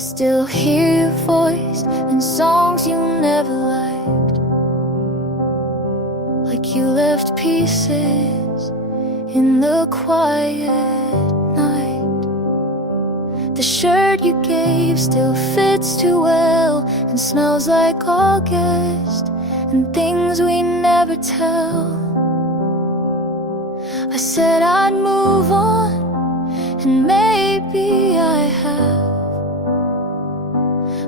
still hear your voice in songs you never liked, like you left pieces in the quiet night. The shirt you gave still fits too well and smells like August and things we never tell. I said I'd move on, and maybe I have,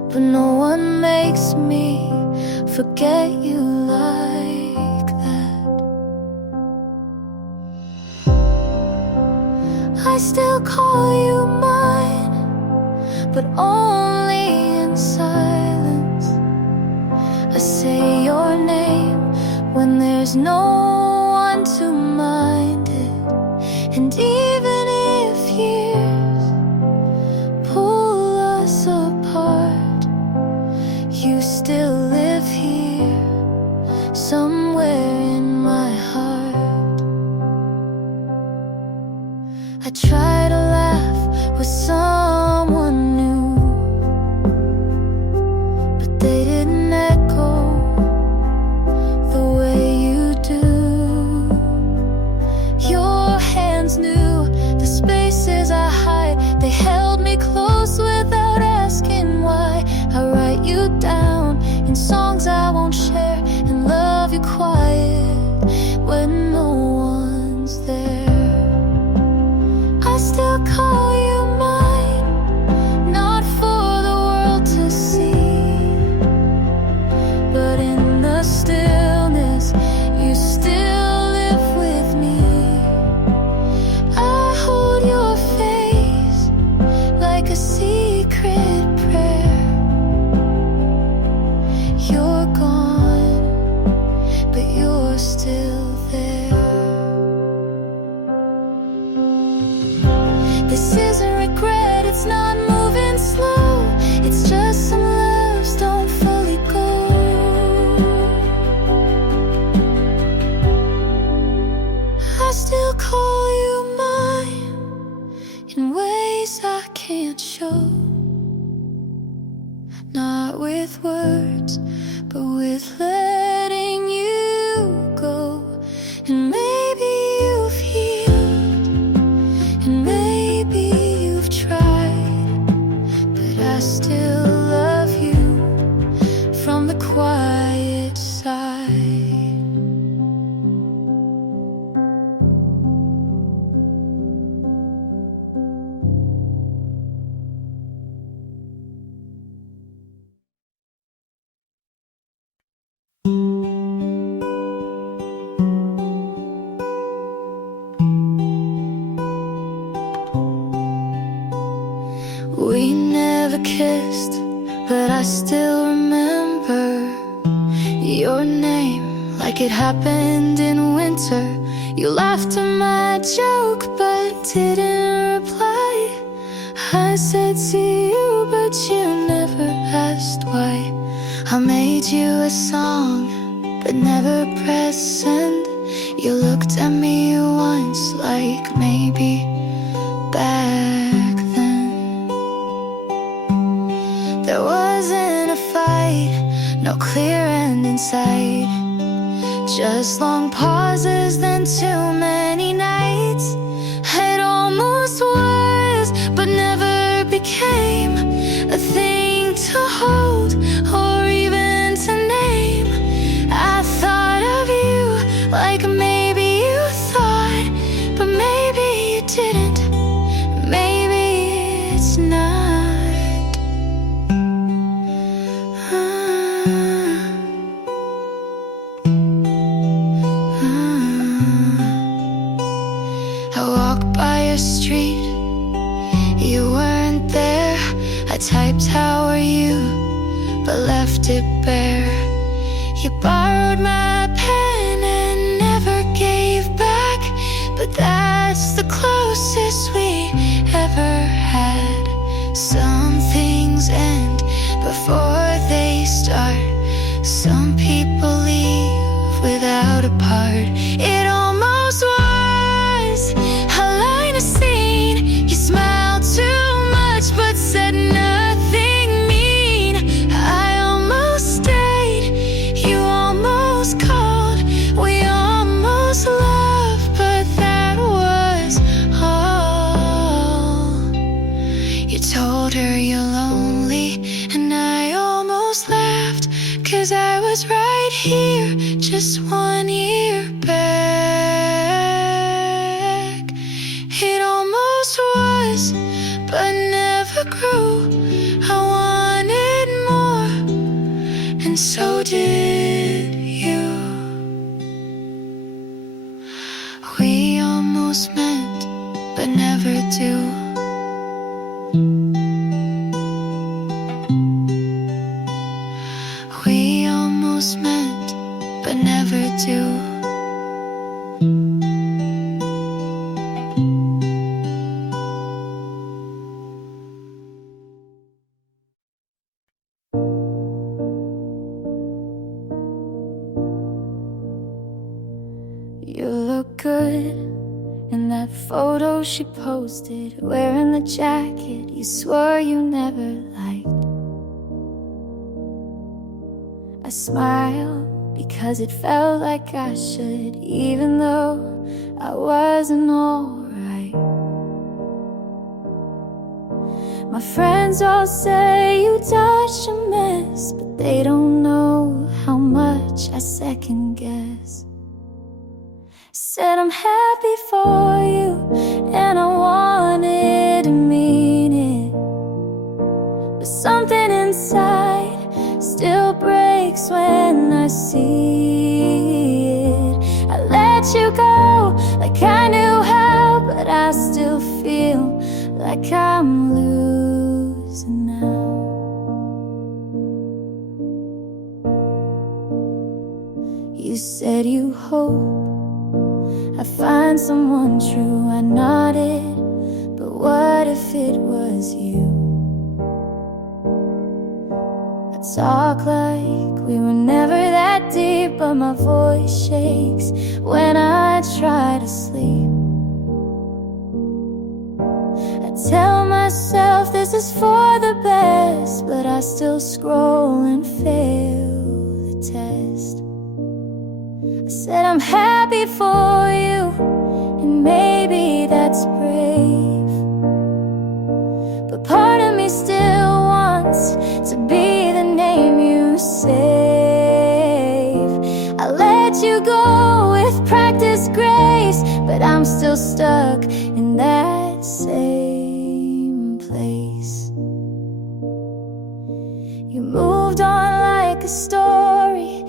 but no one makes me forget you like that. I still call you mine, but only in silence. I say your name when there's no one to mind it. And even if years pull us apart, you still live here somewhere in my heart. I try to laugh with someone new, but they didn't echo the way you do. Your hands knew the spaces I hide. They held me close without asking why. I write you down in songs I won't share, and love you quiet when no one's there. I still call you mine, not for the world to see, but in the stillness you still live with me. I hold your face like a secret prayer. You're gone, but you're still there. This isn't regret, it's not moving slow. It's just some loves don't fully go. I still call you mine in ways I can't show, not with words, but with letting you go. And maybe you've healed, and maybe you've tried, but I still love you from the quiet side. We never kissed, but I still remember your name like it happened in winter. You laughed at my joke but didn't reply. I said see you, but you never asked why. I made you a song but never pressed send. You looked at me once like maybe back then. There wasn't a fight, no clear end in sight, just long pauses, then too many nights. It almost was, but never became a thing to hold or even to name. I thought of you like maybe you thought, but maybe you didn't. Maybe it's not. I walked by your street, you weren't there. I typed how are you, but left it bare. You borrowed my pen and never gave back, but that's the closest we ever had. Some things end before they start. Some people leave without a part. It almost was a line of scene. You smiled too much but said nothing. I grew, I wanted more, and so did you. We almost met, but never do. We almost met, but never do. You look good in that photo she posted, wearing the jacket you swore you never liked. I smile because it felt like I should, even though I wasn't alright. My friends all say you dodged a mess, but they don't know how much I second guess. Said I'm happy for you, and I wanted to mean it, but something inside still breaks when I see it. I let you go like I knew how, but I still feel like I'm losing now. You said you hope I find someone true. I nodded, but what if it was you? I talk like we were never that deep, but my voice shakes when I try to sleep. I tell myself this is for the best, but I still scroll and fail the test. I said I'm happy for you, and maybe that's brave, but part of me still wants to be the name you save. I let you go with practiced grace, but I'm still stuck in that same place. You moved on like a story,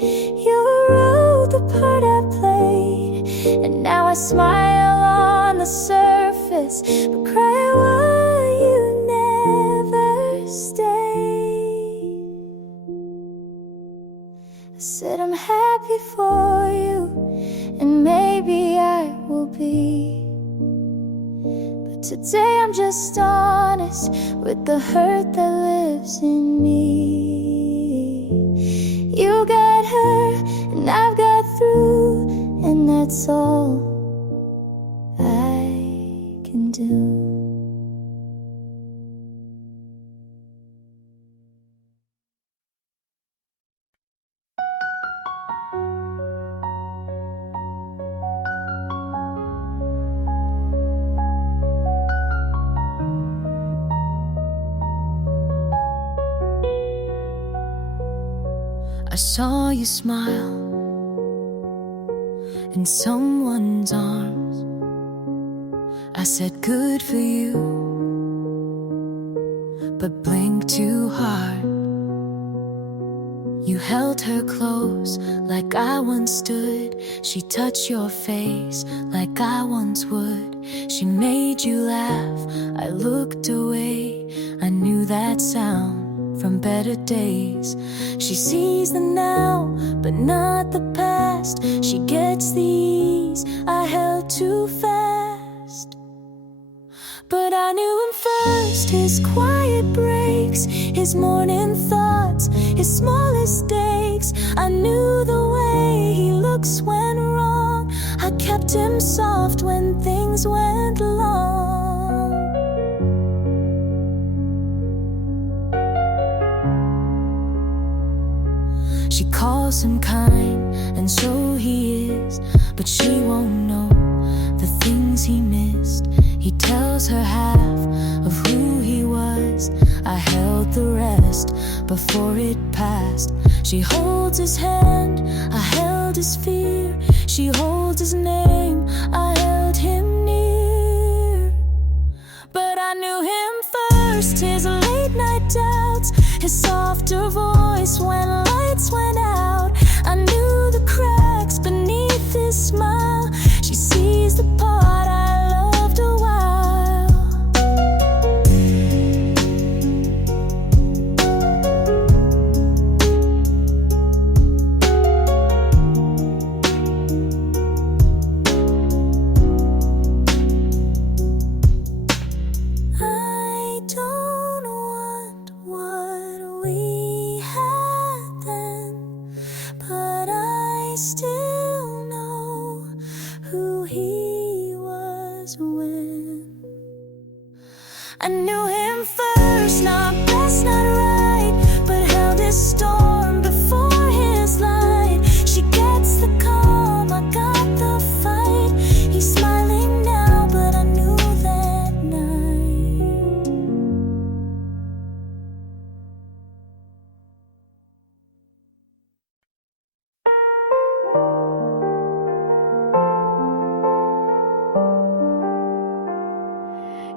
you wrote the part I played, and now I smile on the surface, but cry why you never stayed. I said I'm happy for you, and maybe I will be, but today I'm just honest with the hurt that lives in me. You got her, and I've got through, and that's all I can do. I saw you smile in someone's arms. I said good for you, but blinked too hard. You held her close like I once stood. She touched your face like I once would. She made you laugh, I looked away. I knew that sound from better days. She sees the now, but not the past. She gets the ease I held too fast. But I knew him first, his quiet breaks, his morning thoughts, his smallest stakes. I knew the way he looks when wrong. I kept him soft when things went long. She calls him kind, and so he is, but she won't know the things he missed. He tells her half of who he was. I held the rest before it passed. She holds his hand, I held his fear. She holds his name, I held him near. But I knew him first, his his softer voice when lights went out. I knew the cracks beneath his smile. She sees the part I loved a while. I don't want what we had then, but I still know who he was when I knew him first, not best, not right, but held his storm before his light. She gets the calm, I got the fight. He's smiling now, but I knew that night.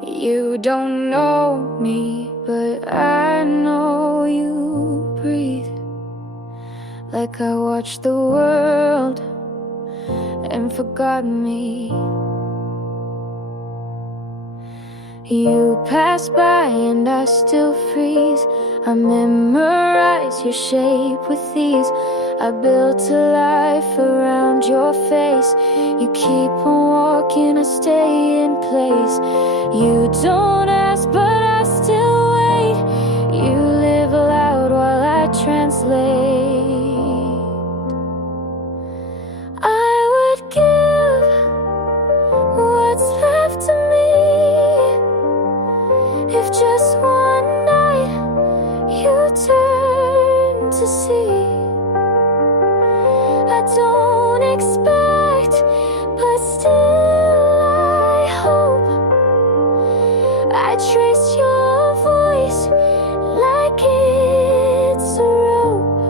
You don't know me, but I know you breathe. Like I watched the world and forgot me. You pass by and I still freeze. I memorize your shape with ease. I built a life around your face. You keep on walking, I stay in place. You don't ask, but I still wait. You live aloud while I translate. I would give what's left of me if just one night you turn to see. I don't expect, but still I hope. I trace your voice like it's a rope,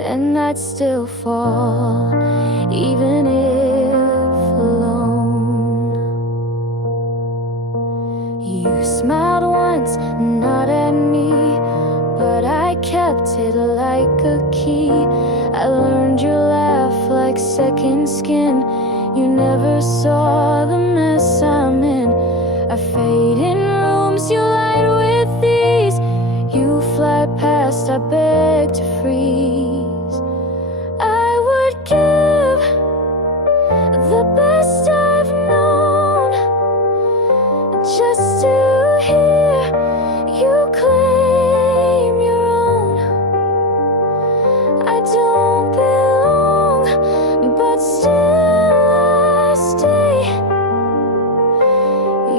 and I'd still fall, even if alone. You smiled once, not at me, but I kept it like a key. I learned your laugh like second skin. You never saw the mess I'm in. I fade in rooms you light with these. You fly past, I beg to freeze. I would give the best I've known just to hear you claim your own. I don't belong, but still I stay.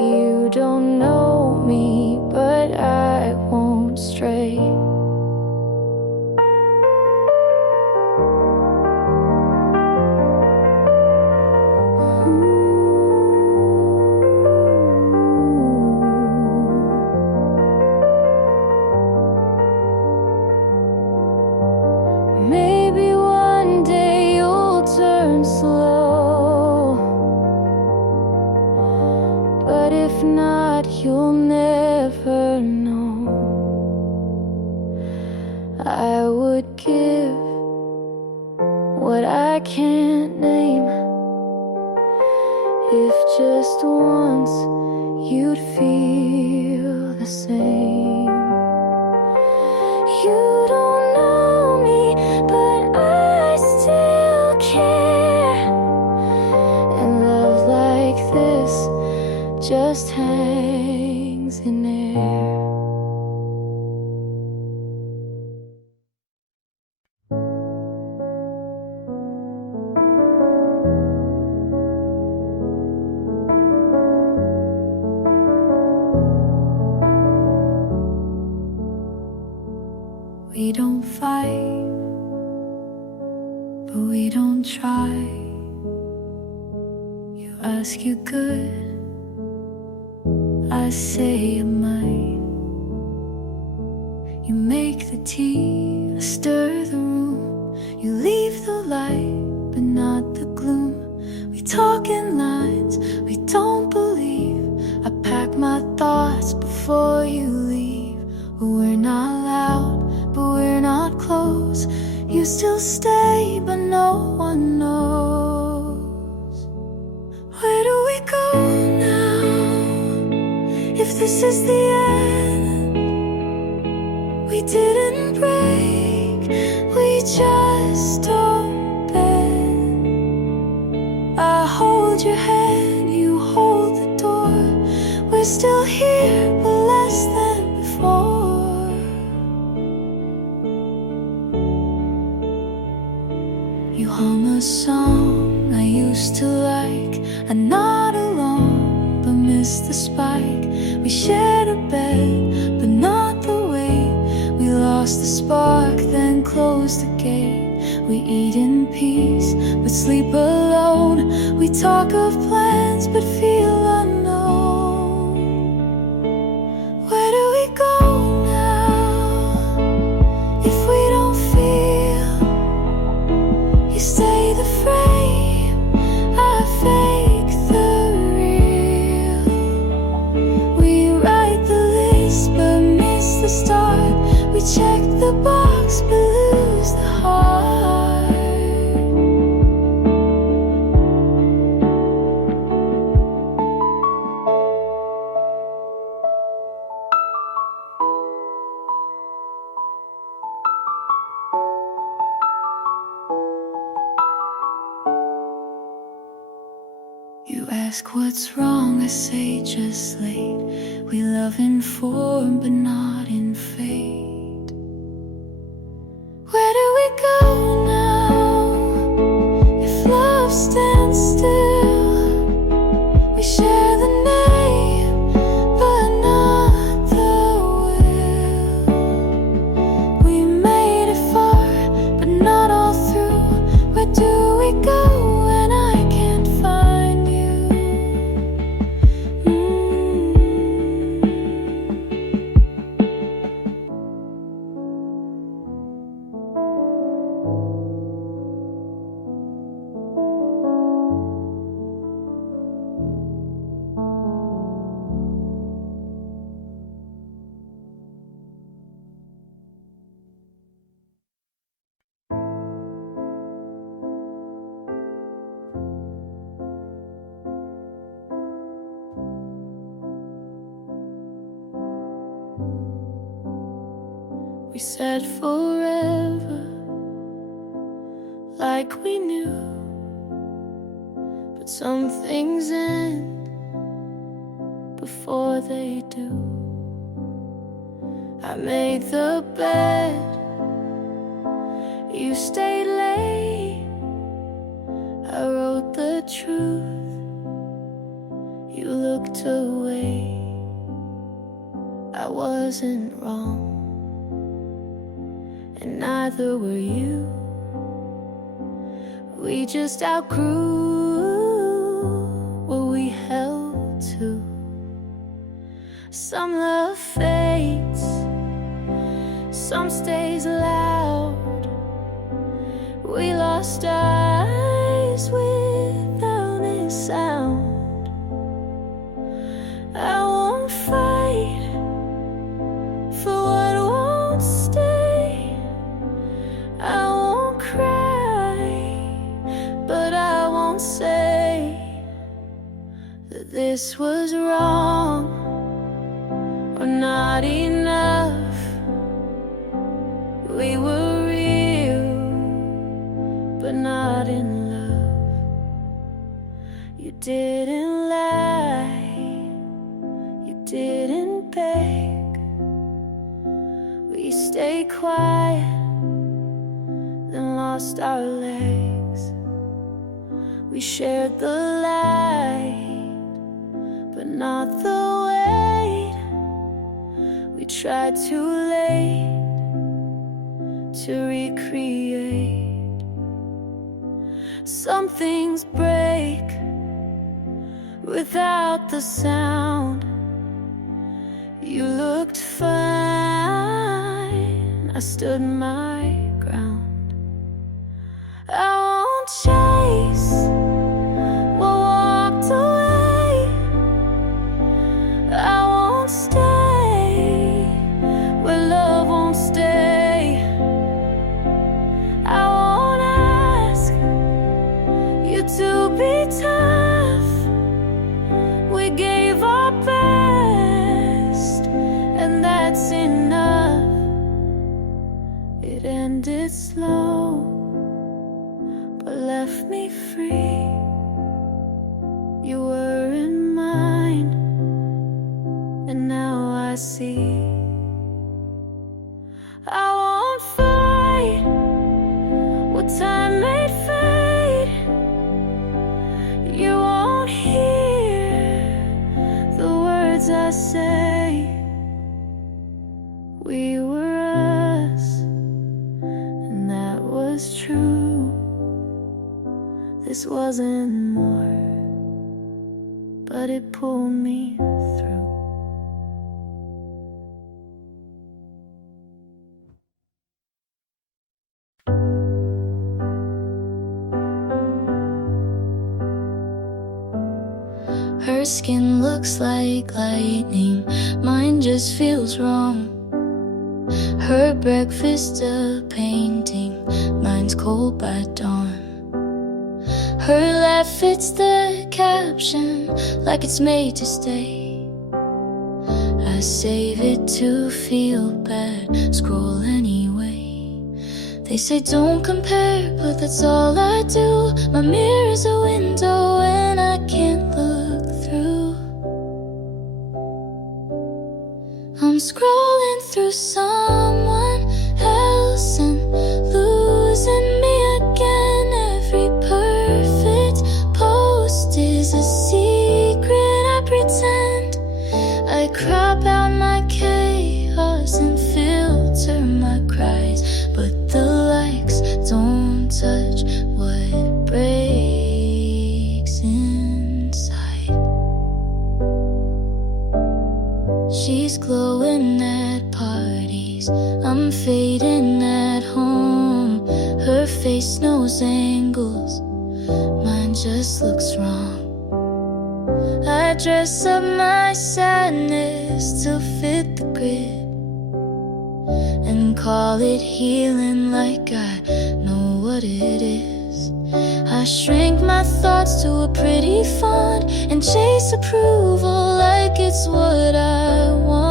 You don't know me, but I won't stray. Maybe one day you'll turn slow, but if not, you'll never know. I would give what I can't name if just once you'd feel the same. You don't know me, but I still care. And love like this just hangs in air. We don't fight, but we don't try. You ask you good, I say I might. You make the tea, I stir the room. You leave the light, but not the gloom. We talk in lines we don't believe. I pack my thoughts before you leave, but we're not this is the end. We didn't break, we just don't bend. I hold your hand, you hold the door. We're still here, but less than before. You hum a song I used to like. I'm not alone, but miss the spike. We shared a bed, but not the weight. We lost the spark, then closed the gate. We eat in peace, but sleep alone. We talk of plans, but feel unknown. Where do we go now, if we don't feel? You stay the frame, I fake the real. We write the list, but miss the start. We check the box, but lose the heart. You ask what's wrong, I say just late. We love in form, but not in fate. Where do we go now, if love stands still? We share the name, but not the will. We made it far, but not all through. Where do we go when I can't find you? We said forever, like we knew, but some things end before they do. I made the bed, you stayed late. I wrote the truth, you looked away. I wasn't wrong, and neither were you. We just outgrew what we held to. Some love fades, some stays loud. We lost eyes without a sound. I won't fight for what won't stay. I won't cry, but I won't say that this was wrong or not enough. We were real, but not in love. You didn't lie, you didn't beg. We stayed quiet, then lost our legs. We shared the light, but not the weight. We tried too late to recreate. Some things break without the sound. You looked fine, I stood my ground. I won't chase what walked away. I won't stay where love won't stay. I won't ask you to be tough. We gave our best, You weren't mine, and now I see. I won't fight what time made fade. You won't hear the words I say. We were us, and that was true. This wasn't more, but it pulled me through. Her skin looks like lightning, mine just feels wrong. Her breakfast a painting, mine's cold by dawn. Her laugh fits the caption like it's made to stay. I save it to feel bad, scroll anyway. They say don't compare, but that's all I do. My mirror's a window and I can't look through. I'm scrolling through someone else and losing me again. Every perfect post is a secret I pretend. I crop out my chaos and filter my cries, but the likes don't touch what breaks inside. She's glowing at parties, I'm fading at home. Her face knows angles, mine just looks wrong. I dress up my sadness to fit the grid and call it healing like I know what it is. I shrink my thoughts to a pretty font and chase approval like it's what I want.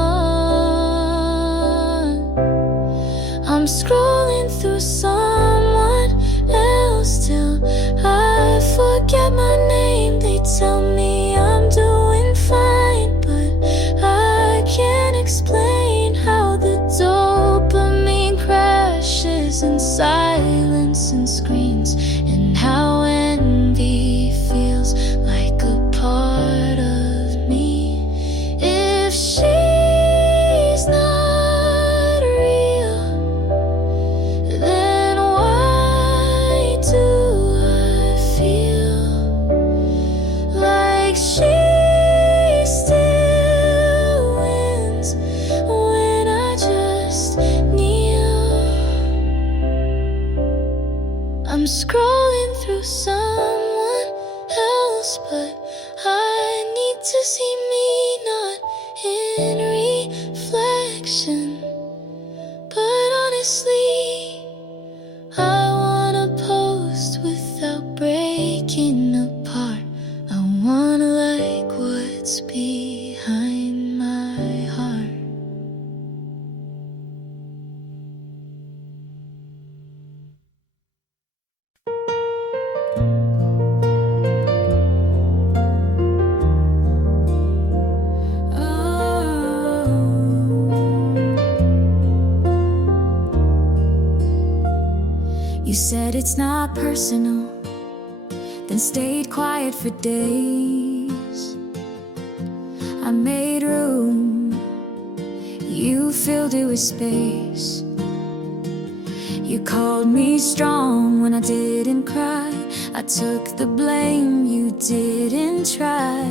I'm scrolling through someone else till I forget my name. They tell me I'm doing fine, but I can't explain how the dopamine crashes in silence and screens, and how envy feels like a part of me. If she's not real, then why do I feel like she still wins when I just kneel? I'm scrolling through someone else, but I need to see me not in reflection. But honestly, I wanna post without breaking apart. I wanna like what's behind my heart. You said it's not personal, then stayed quiet for days. I made room, you filled it with space. You called me strong when I didn't cry. I took the blame, you didn't try.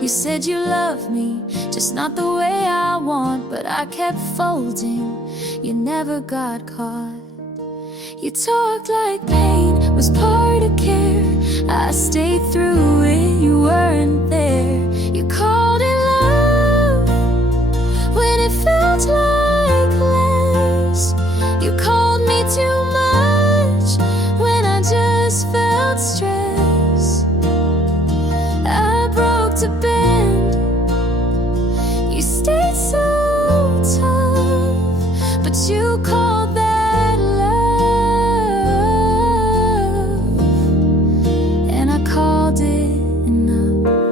You said you loved me, just not the way I want. But I kept folding, you never got caught. You talked like pain was part of care. I stayed through it, you weren't there. You called it love when it felt like less. You called me too much when I just felt stress. I broke to bend, you stayed so tough, but you called that love, and I called it enough.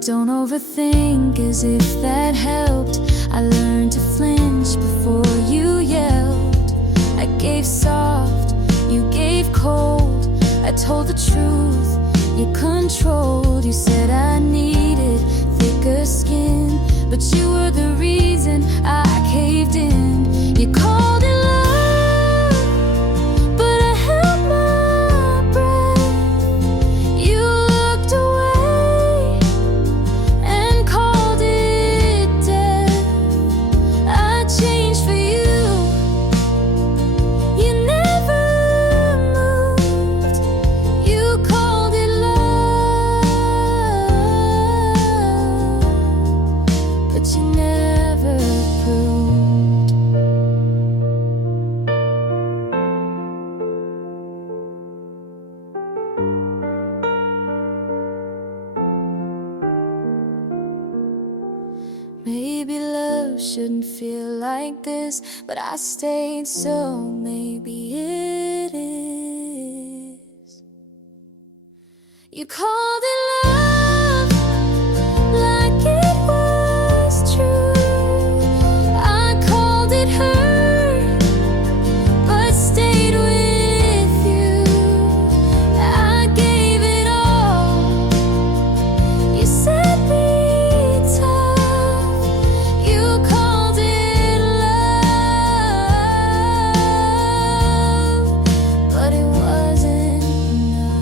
Don't overthink as if that helped. I learned to flinch before you yelled. I gave soft, you gave cold. I told the truth, you controlled. You said I needed thicker skin, but you were the reason I caved in. You called it love, but I held my breath. You looked away and called it death. I changed for you. You never moved. You called it love, but you never proved. Maybe love shouldn't feel like this, but I stayed, so maybe it is. You called it love like it was true. I called it hurt, but stayed with you. I gave it all. You said be tough. You called it love, but it wasn't enough.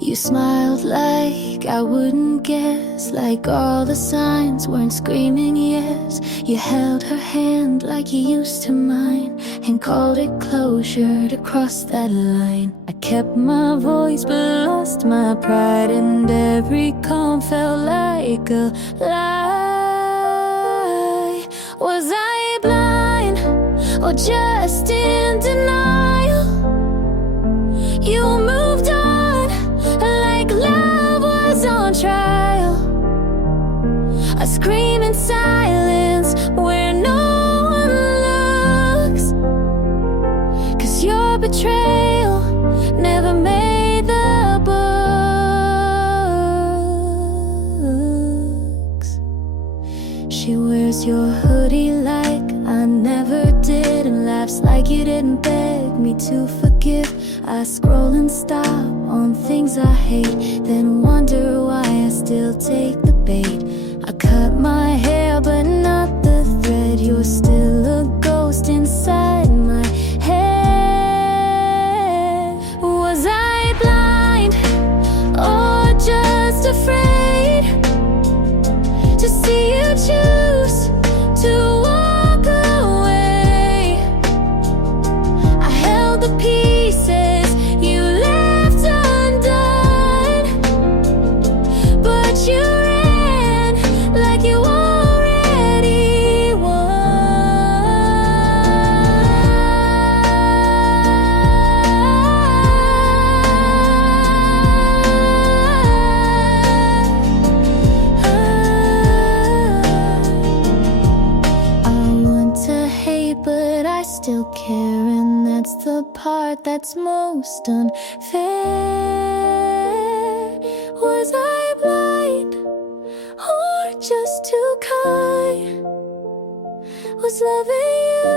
You smiled like I wouldn't guess, like all the signs weren't screaming yes. You held her hand like you used to mine, and called it closure to cross that line. I kept my voice but lost my pride, and every calm felt like a lie. Was I blind or just in denial? You moved on like love was on trial. I scream in silence where no one looks, 'cause your betrayal never made the books. She wears your hoodie like I never did, and laughs like you didn't beg me to forgive. I scroll and stop on things I hate, then wonder why I still take the bait. I cut my hair but not the thread. You're still a ghost inside my head. Was I blind or just afraid to see you choose to walk away? I held the pieces you left undone, but you ran like you already won. I want to hate, but I still care, and that's the part that's most unfair. Was I blind or just too kind? Was loving you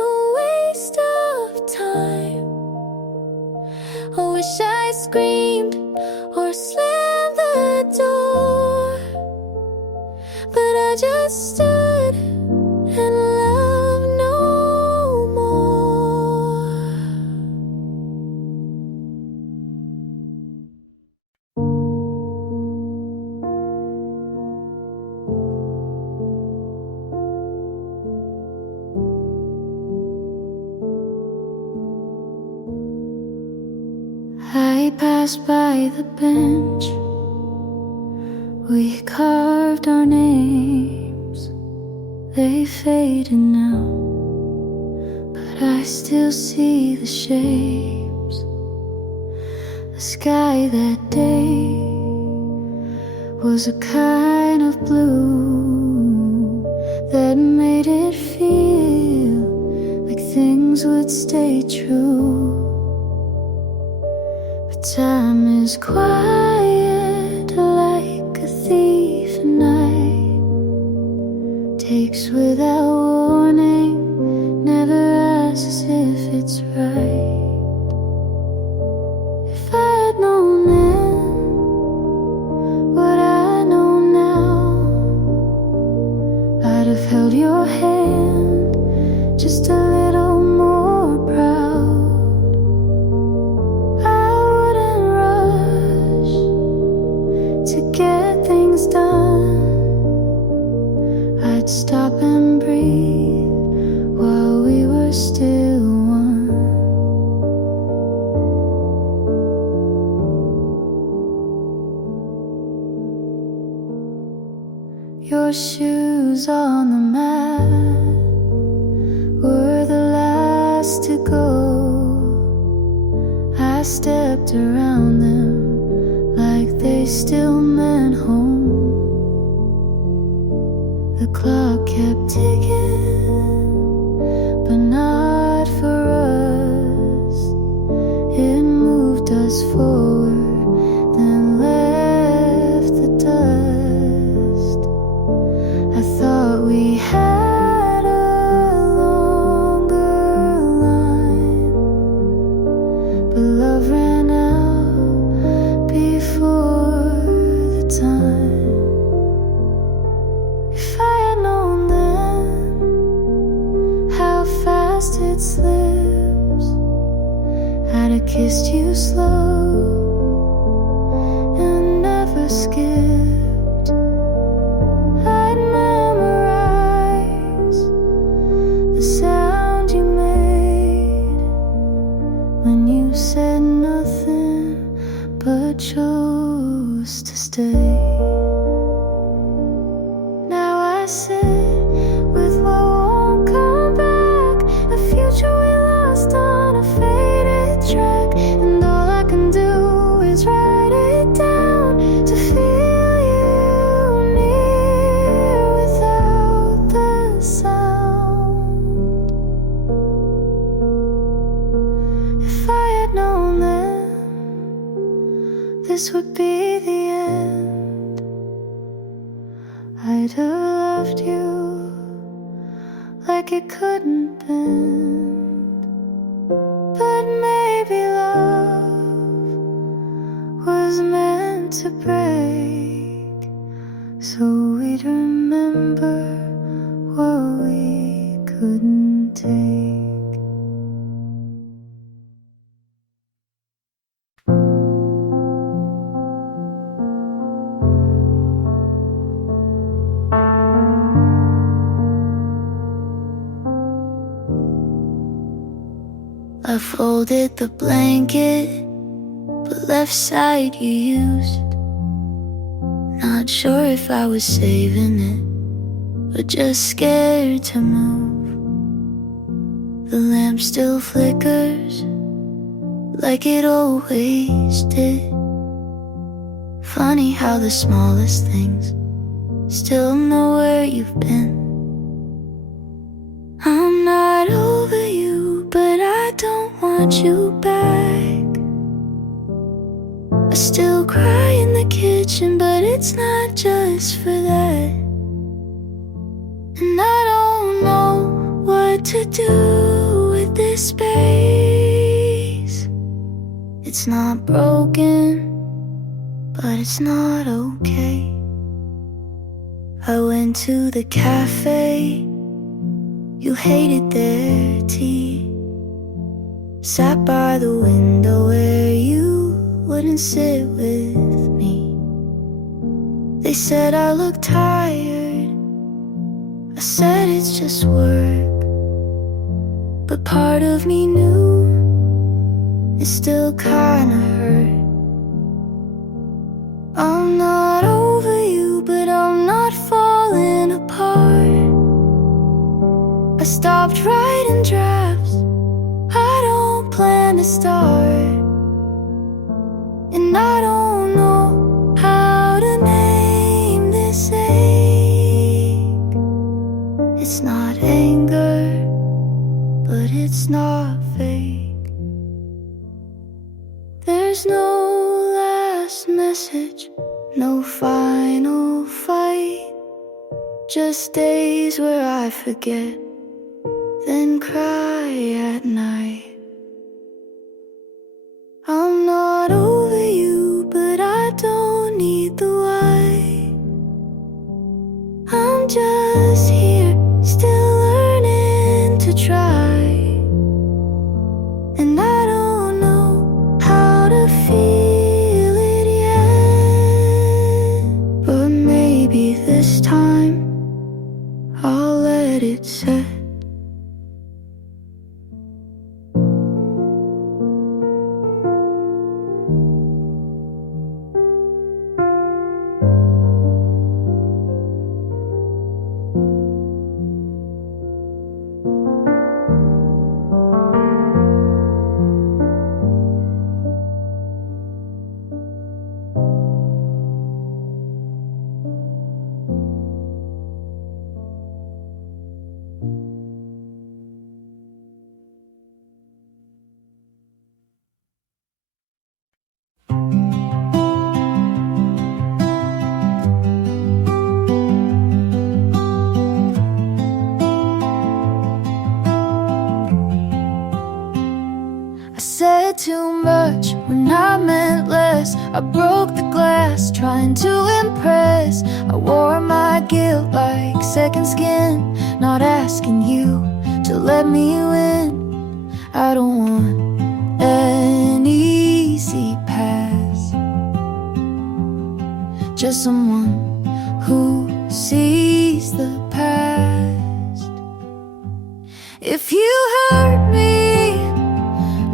a waste of time? I wish I screamed or slammed the door, but I just stood and loved no more. I passed by the bench, we carved our names. they faded now, but I still see the shapes. The sky that day was a kind of blue that made it feel like things would stay true. But time is quiet like a thief at night, takes without warning, never asks if it's right. If I had known then what I know now, I'd have held your hand just a little more proud. I wouldn't rush to get things done. I'd stop and breathe while we were still one. Your shoes on the mat were the last to go. I stepped around them like they still meant home. The clock kept ticking, but not for us. It moved us forward, then left the dust. I thought we had a longer line, but love ran out before the time. If I had known then how fast it slips, I'd have kissed you slow and never skipped. I'd memorize the sound you made when you said nothing but chose to stay. Now I sit with what won't come back, a future we lost on a faded track, and all I can do is write it down to feel you near without the sound. If I had known then this would be the end, I'd have loved you like it couldn't bend. But maybe love was meant to break, so we'd remember what we couldn't take. I folded the blanket, but left side you used. Not sure if I was saving it, or just scared to move. The lamp still flickers like it always did. Funny how the smallest things still know where you've been. I'm not over you, but I don't want you back. I still cry in the kitchen, but it's not just for that. And I don't know what to do with this space. It's not broken, but it's not okay. I went to the cafe, you hated their tea. Sat by the window where you wouldn't sit with me. They said I look tired, I said it's just work. But part of me knew it still kinda hurt. I'm not over you, but I'm not falling apart. stopped writing drafts. I don't plan to start, and I don't know how to name this ache. It's not anger, but it's not fake. There's no last message, no final fight, just days where I forget, then cry at night. I'm not over you, but I don't need the why. I'm just here, still learning to try, and I don't know how to feel it yet. But maybe this time I'll let it set. Said too much when I meant less. I broke the glass trying to impress. I wore my guilt like second skin, not asking you to let me win. I don't want an easy pass, just someone who sees the past. If you hurt me,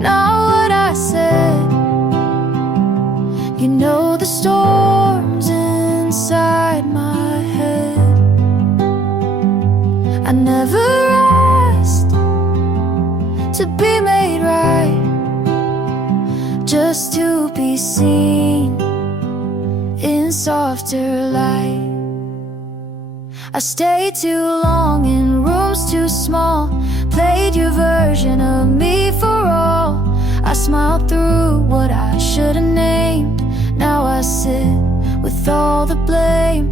not what I said, you know the storms inside my head. I never asked to be made right, just to be seen in softer light. I stayed too long in rooms too small, played your version of me for all. I smiled through what I should've named. Now I sit with all the blame.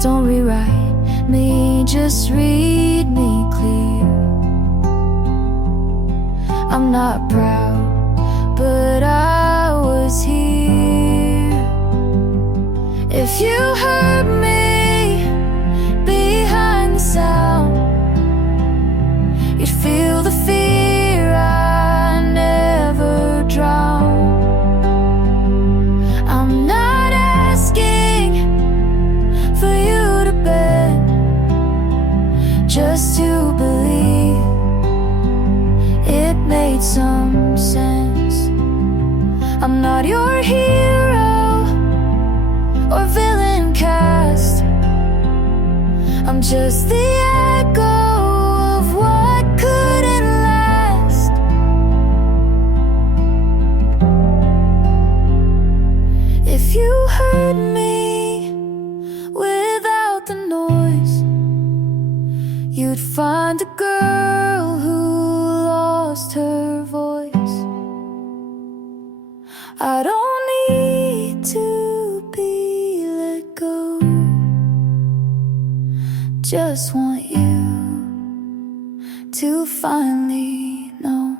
Don't rewrite me, just read me clear. I'm not proud, but I was here. If you hurt me behind the sound, you'd feel the fear I never drowned. I'm not asking for you to bend, just to believe it made some sense. I'm not your hero or villain cast, I'm just the echo of what couldn't last. If you heard me without the noise, you'd find a girl who lost her voice. I don't need to be let go, just want you to finally know.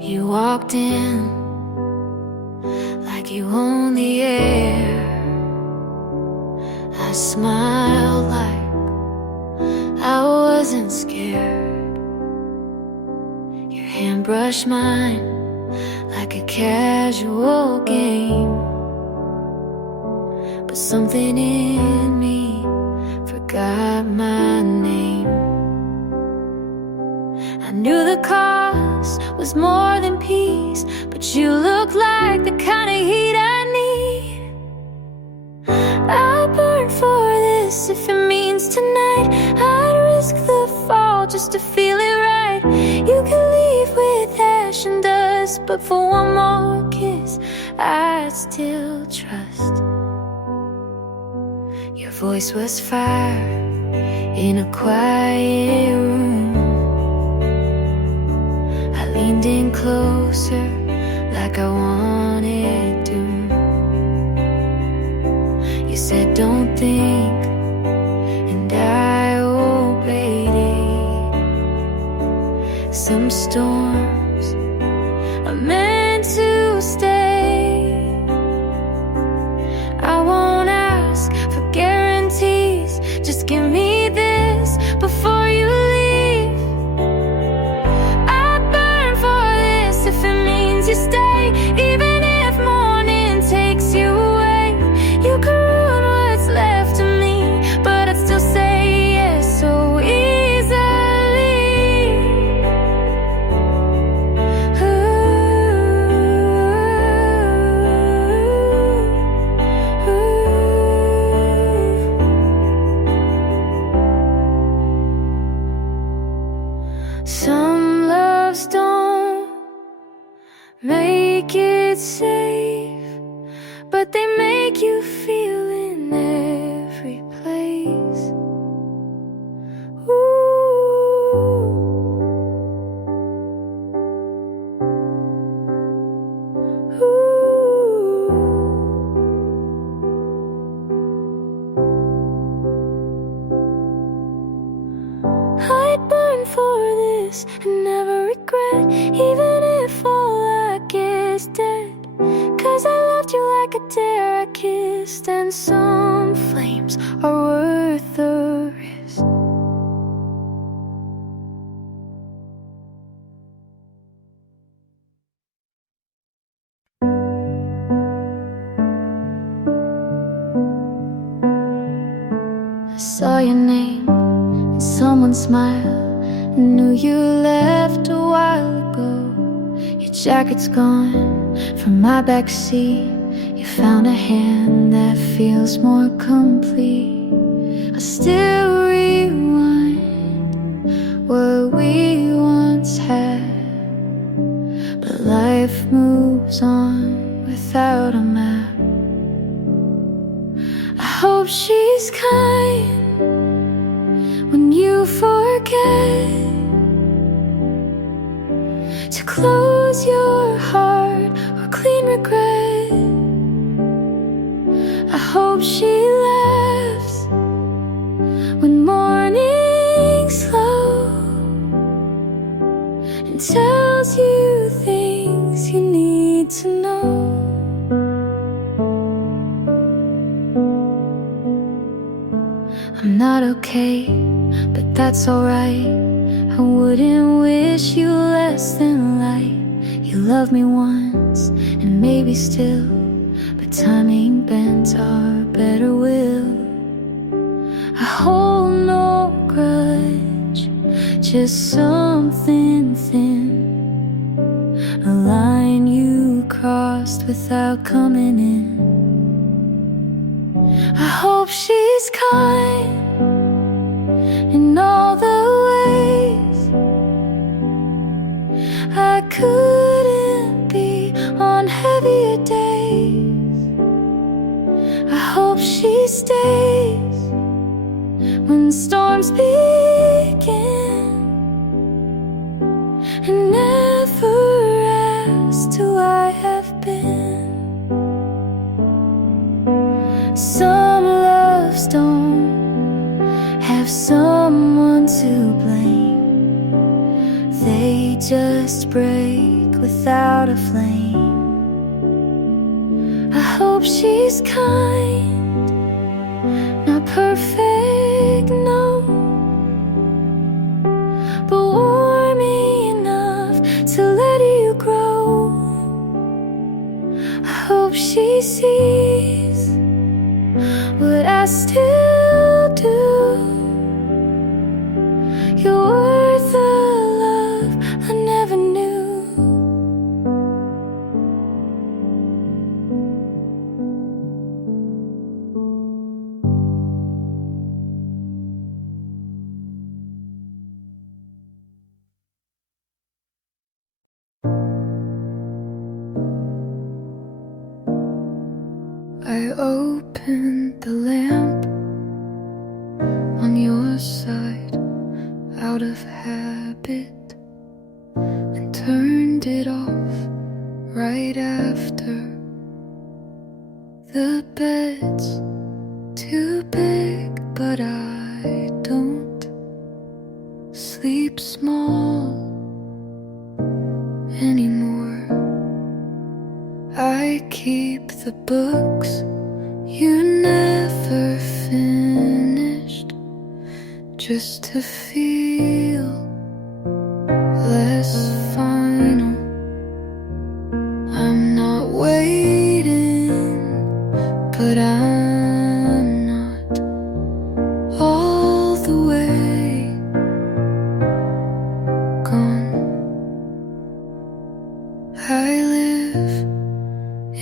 You walked in like you own the air. I smiled like I wasn't scared. Your hand brushed mine like a casual game, but something in me forgot cost was more than peace, but you look like the kind of heat I need. I'll burn for this if it means tonight. I'd risk the fall just to feel it right. You can leave with ash and dust, but for one more kiss I'd still trust. Your voice was fire in a quiet room. I leaned in closer like I wanted to. You said don't think, and I obeyed it. Some storms are meant to stay. I won't ask for guarantees, just give me this before you leave. I'd burn for this if it means you stay, even if morning takes you away. You can ruin what's left of me, but I'd still say yes so easily. Some loves don't make it safe, but they make you feel in every place. Ooh. I'd burn for this and never regret, even if all I get is dead. 'Cause I loved you like a dare I kissed, and some flames are worth the risk. I saw your name and someone smiled. I knew you left a while ago. Your jacket's gone from my backseat. You found a hand that feels more complete. I still rewind what we once had, but life moves on without a map. I hope she's kind when you forget to close your heart or clean regret. I hope she laughs when morning's slow and tells you things you need to know. I'm not okay, but that's alright. I wouldn't wish you less than light. You loved me once, and maybe still, but time ain't bent our better will. I hold no grudge, just something thin, a line you crossed without coming in. I hope she's kind in all the ways I couldn't be on heavier days. I hope she stays when storms begin, and never asked who I have been. Some loves don't have someone to blame, they just break without a flame. I hope she's kind, not perfect, no, but warm enough to let you grow. I hope she sees what I still do. You're worth the love I I opened the lamp on your side out of habit and turned it off right after. The bed's too big, but I don't sleep small anymore. I keep the books you never finished just to feel less final. I'm not waiting, but I'm not all the way gone. I live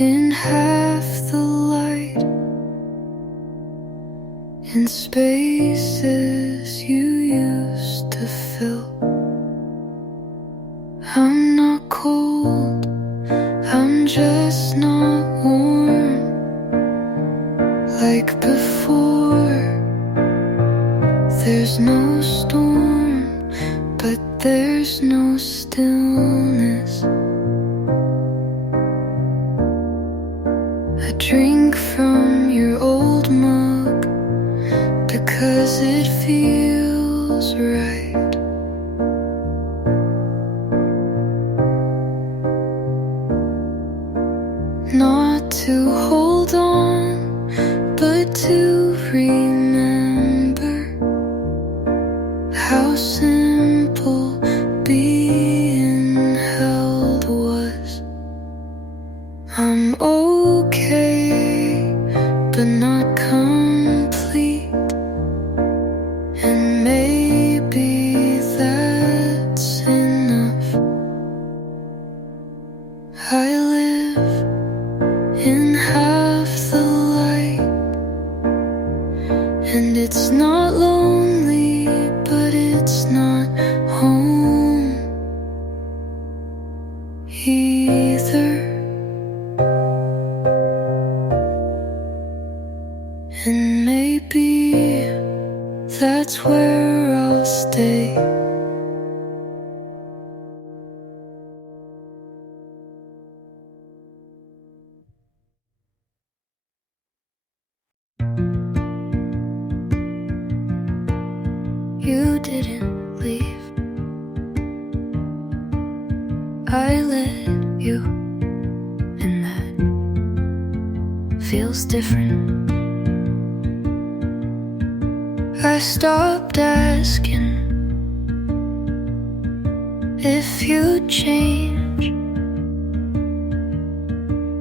in half the light, in spaces you used to fill. I'm not cold, I'm just not warm like before. There's no storm, but there's no stillness. I drink from your old mug because it feels right. Not to hold on, but to remember how simple being held was. I'm okay, but not complete, and maybe that's enough. I live in half the light, and it's not lonely, but it's not home either. And maybe that's where I'll stay. You didn't leave, I let you, and that feels different. I stopped asking if you'd change,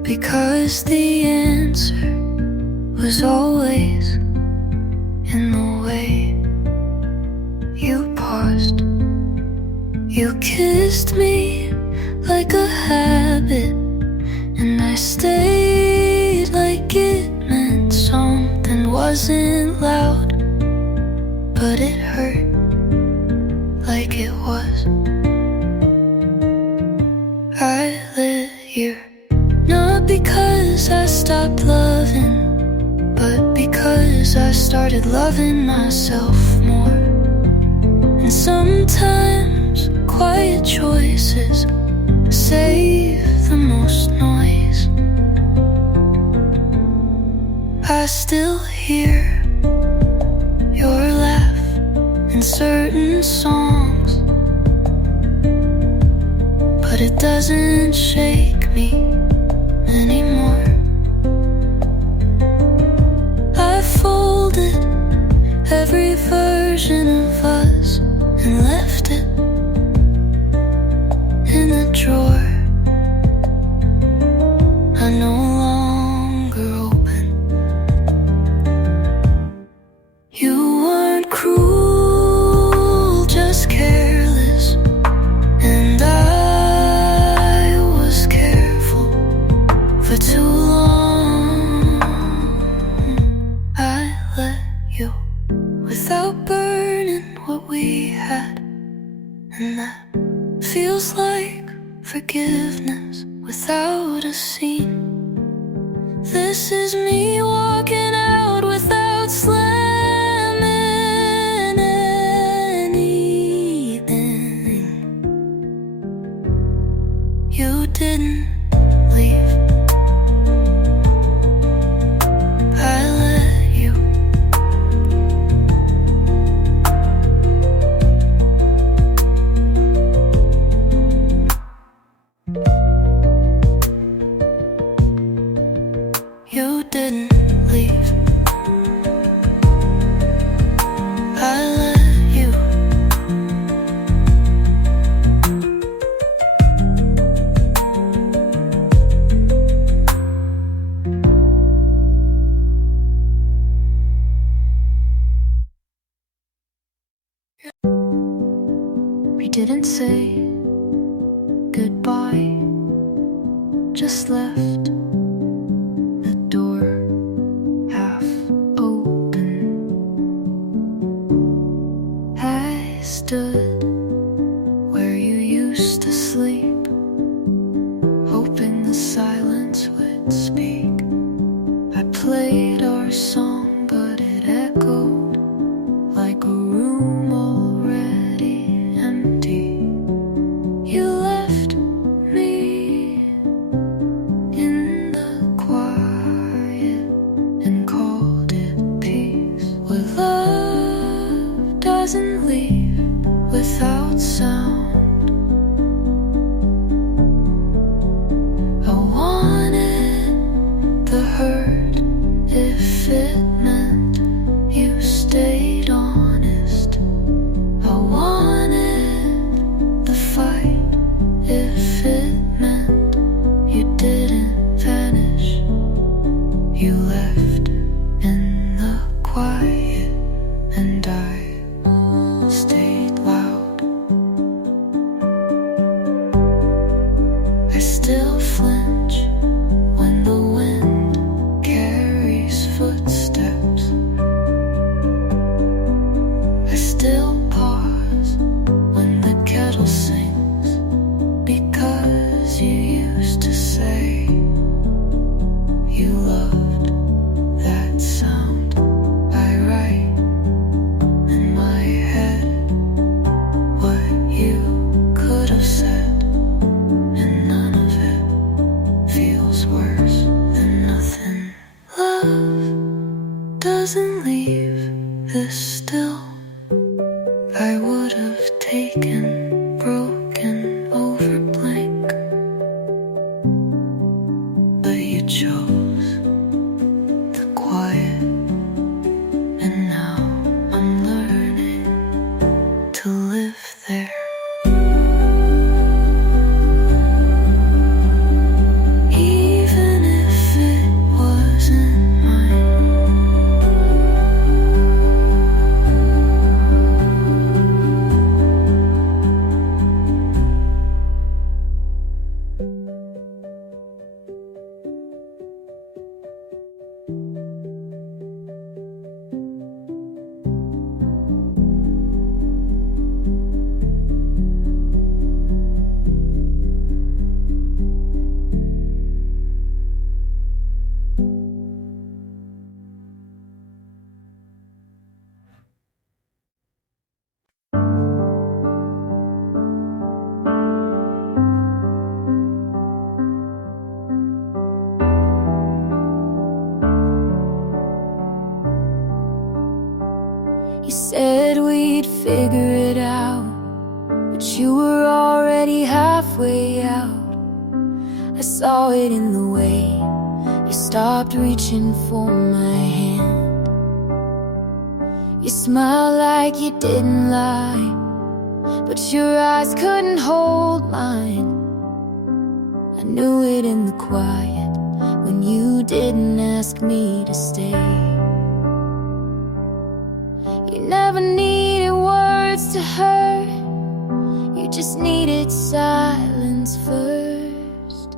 because the answer was always in the way you paused. You kissed me like a habit, and I stayed like it meant something. Wasn't loud, but it hurt like it was. I lit you, not because I stopped loving, but because I started loving myself more. And sometimes quiet choices save the most noise. I still hear your laugh in certain songs, but it doesn't shake me anymore. I folded every version of us and left it in a drawer. I no longer open. You weren't cruel, just careless, and I was careful for too long. I let you without burning what we had, and that feels like forgiveness without a scene. This is me leave. I let you. You didn't leave. I let you. We didn't say goodbye, just left the door half open. I stood where you used to sleep, hoping the silence would speak. I played our song, but it echoed like a room already empty. You left me in the quiet and called it peace. Where love doesn't leave without sound. I wanted the hurt if it meant you stayed honest. I wanted the fight if it meant you didn't vanish. You left in the quiet and I stayed loud. I still flinch when the wind carries footsteps. I still pause when the kettle sings, because you used to say you loved that sound. I write in my head what you could have said, and none of it feels worse than nothing. Love doesn't leave this still. I would have taken broken over blank, but you chose the quiet, and now I'm learning to live there. Even if it wasn't mine. You said we'd figure it out, but you were already halfway out. I saw it in the way you stopped reaching for my hand. You smiled like you didn't lie, but your eyes couldn't hold mine. I knew it in the quiet when you didn't ask me to stay. You never needed words to hurt, you just needed silence first.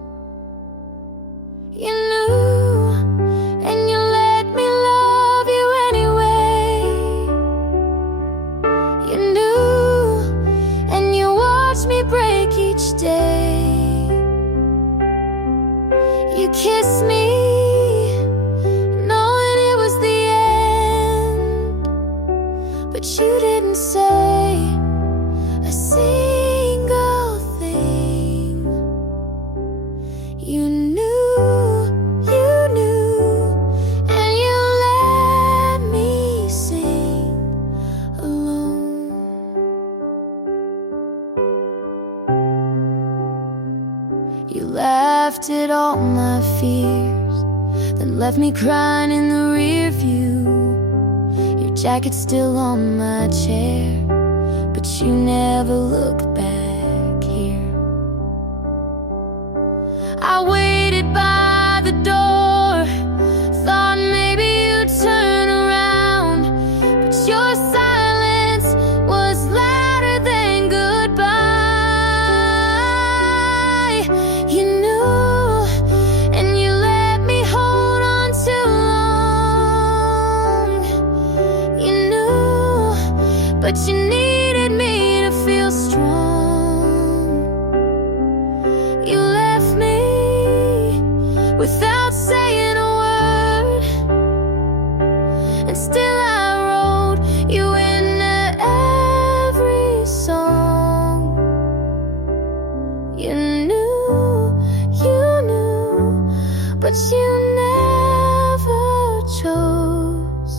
You knew, and you let me love you anyway. You knew, and you watched me break each day. You kissed me, knowing it was the end, but you didn't say a single thing. You knew, and you let me sing alone. You laughed at all my fears, then left me crying in the rear view. Your jacket's still on my chair, but you never look back here. I waited by the door, thought maybe you'd turn around, but your silence was louder than goodbye. You knew, and you let me hold on too long. You knew, but you needed me to feel strong. You left me without saying a word, and still I wrote you into every song. You knew, but you never chose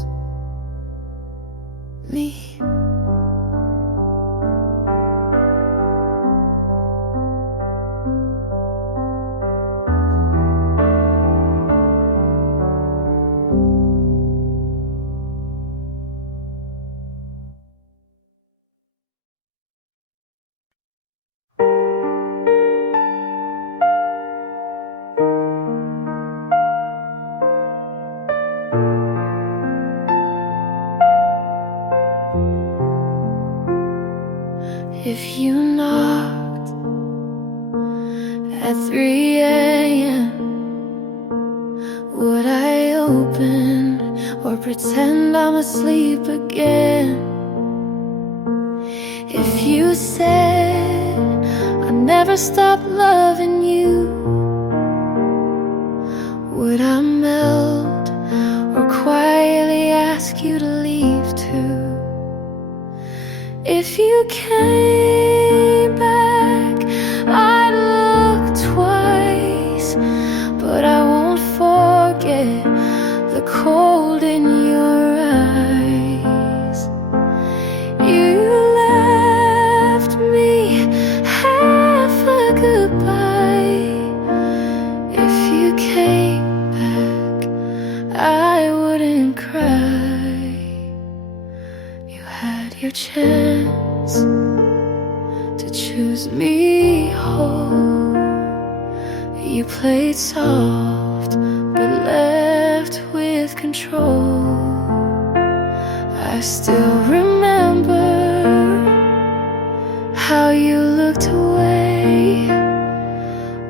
me. If you knocked at 3 a.m., would I open or pretend I'm asleep again? If you said I'd never stop loving you, would I melt or quietly ask you to leave too? If you came back, I'd look twice, but I won't forget the cold in your eyes. You left me half a goodbye. If you came back, I wouldn't cry. You had your chance to choose me whole. You played soft but left with control. I still remember how you looked away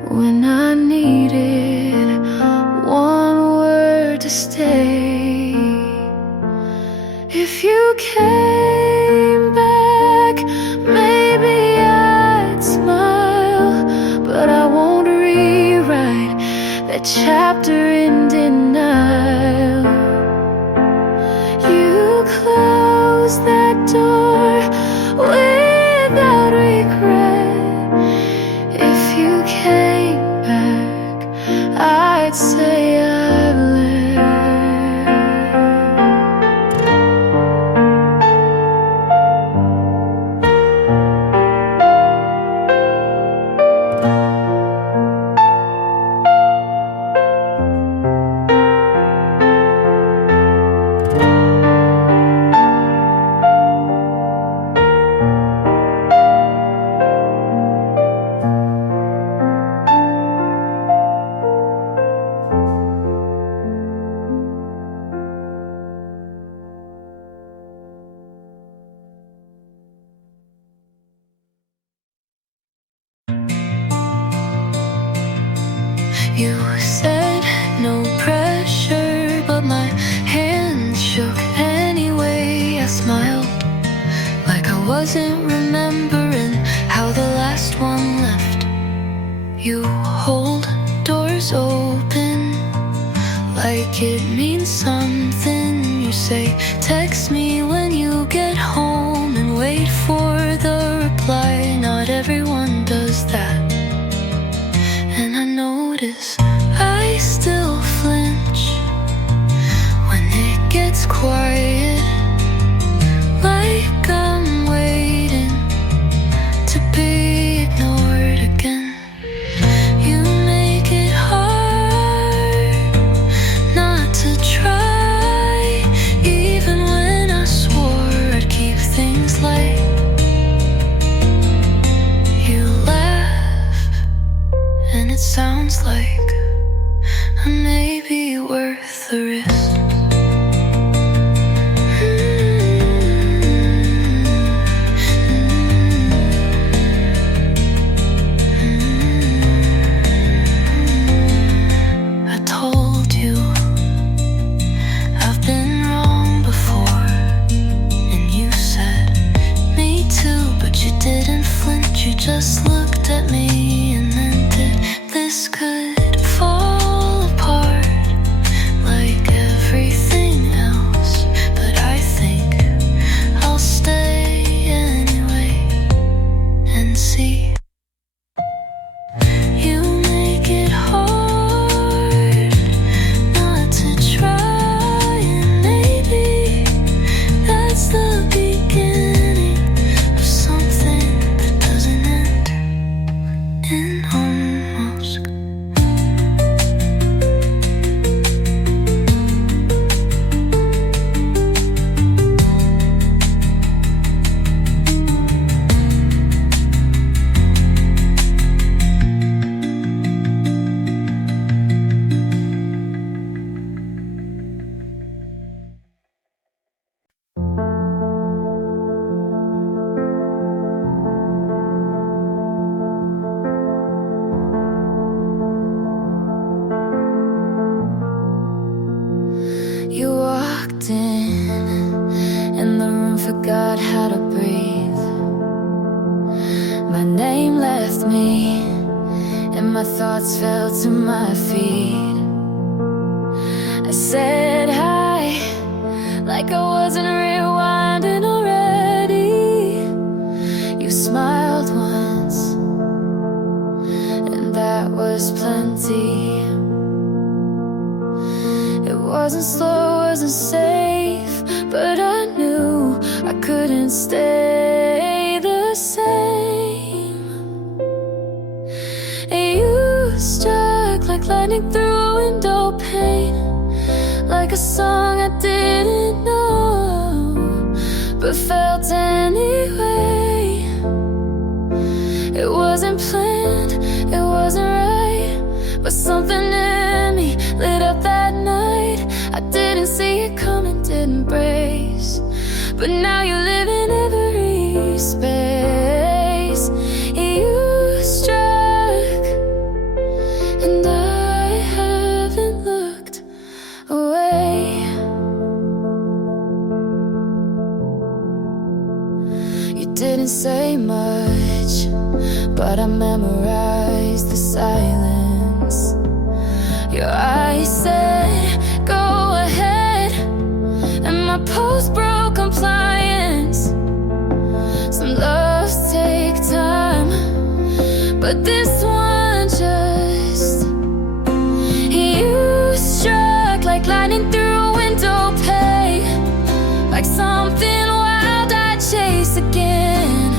when I needed one word to stay. If you came back, maybe I'd smile, but I won't rewrite that chapter in denial. You closed that door without regret. If you came back, I'd say I've left. You said no pressure, but my hands shook anyway. I smiled like I wasn't remembering how the last one left. You hold doors open like it means something. You say, text me when you get home, and wait for the reply. Not everyone does that, and I noticed notice I still flinch when it gets quiet, like I'm waiting to be ignored again. You make it hard not to try, even when I swore I'd keep things light. You laugh and it sounds like I may be worth the risk. I told you I've been wrong before, and you said me too, but you didn't flinch. You just looked at me and then did this could fall apart like everything else, but I think I'll stay anyway and see. You make it hard not to try, and maybe that's the beginning of something that doesn't end in almost. You walked in, and the room forgot how to breathe. My name left me, and my thoughts fell to my feet. I said hi, like I wasn't rewinding already. You smiled once, and that was plenty. It wasn't slow, wasn't safe, but I knew I couldn't stay the same. You struck like lightning through a window pane, like a song I didn't know, but felt anyway. It wasn't planned, it wasn't right, but something in me lit up that night. I didn't see it coming, didn't brace, but now you live in every space. You struck, and I haven't looked away. You didn't say much, but I memorized the silence. Your eyes said, go ahead, and my pulse broke compliance. Some loves take time, but this one just. You struck like lightning through a window pane, like something wild I'd chase again.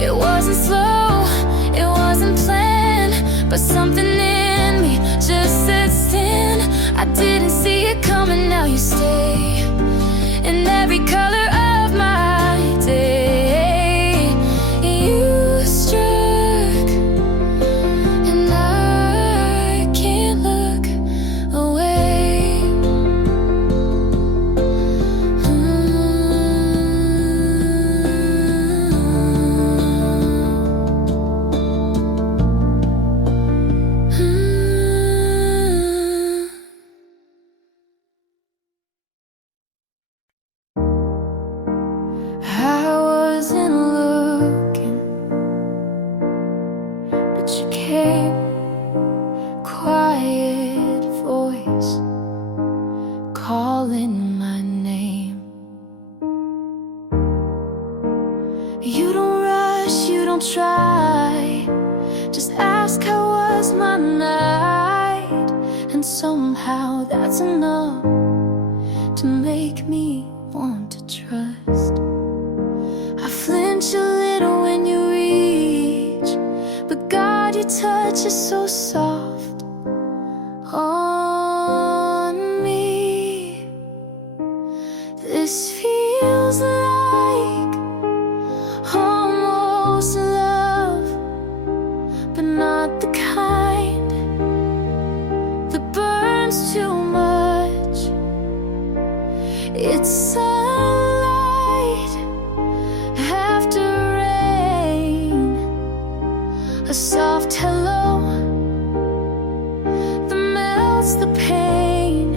It wasn't slow, it wasn't planned, but something in me just said stand. I didn't see it coming, now you stay in every color of my day. You struck, and I can't look away. and somehow that's enough to make me want to trust. I flinch a little when you reach, but God, your touch is so soft on me. This feels like almost love, but not the kind that burns too much. It's sunlight after rain, a soft hello that melts the pain.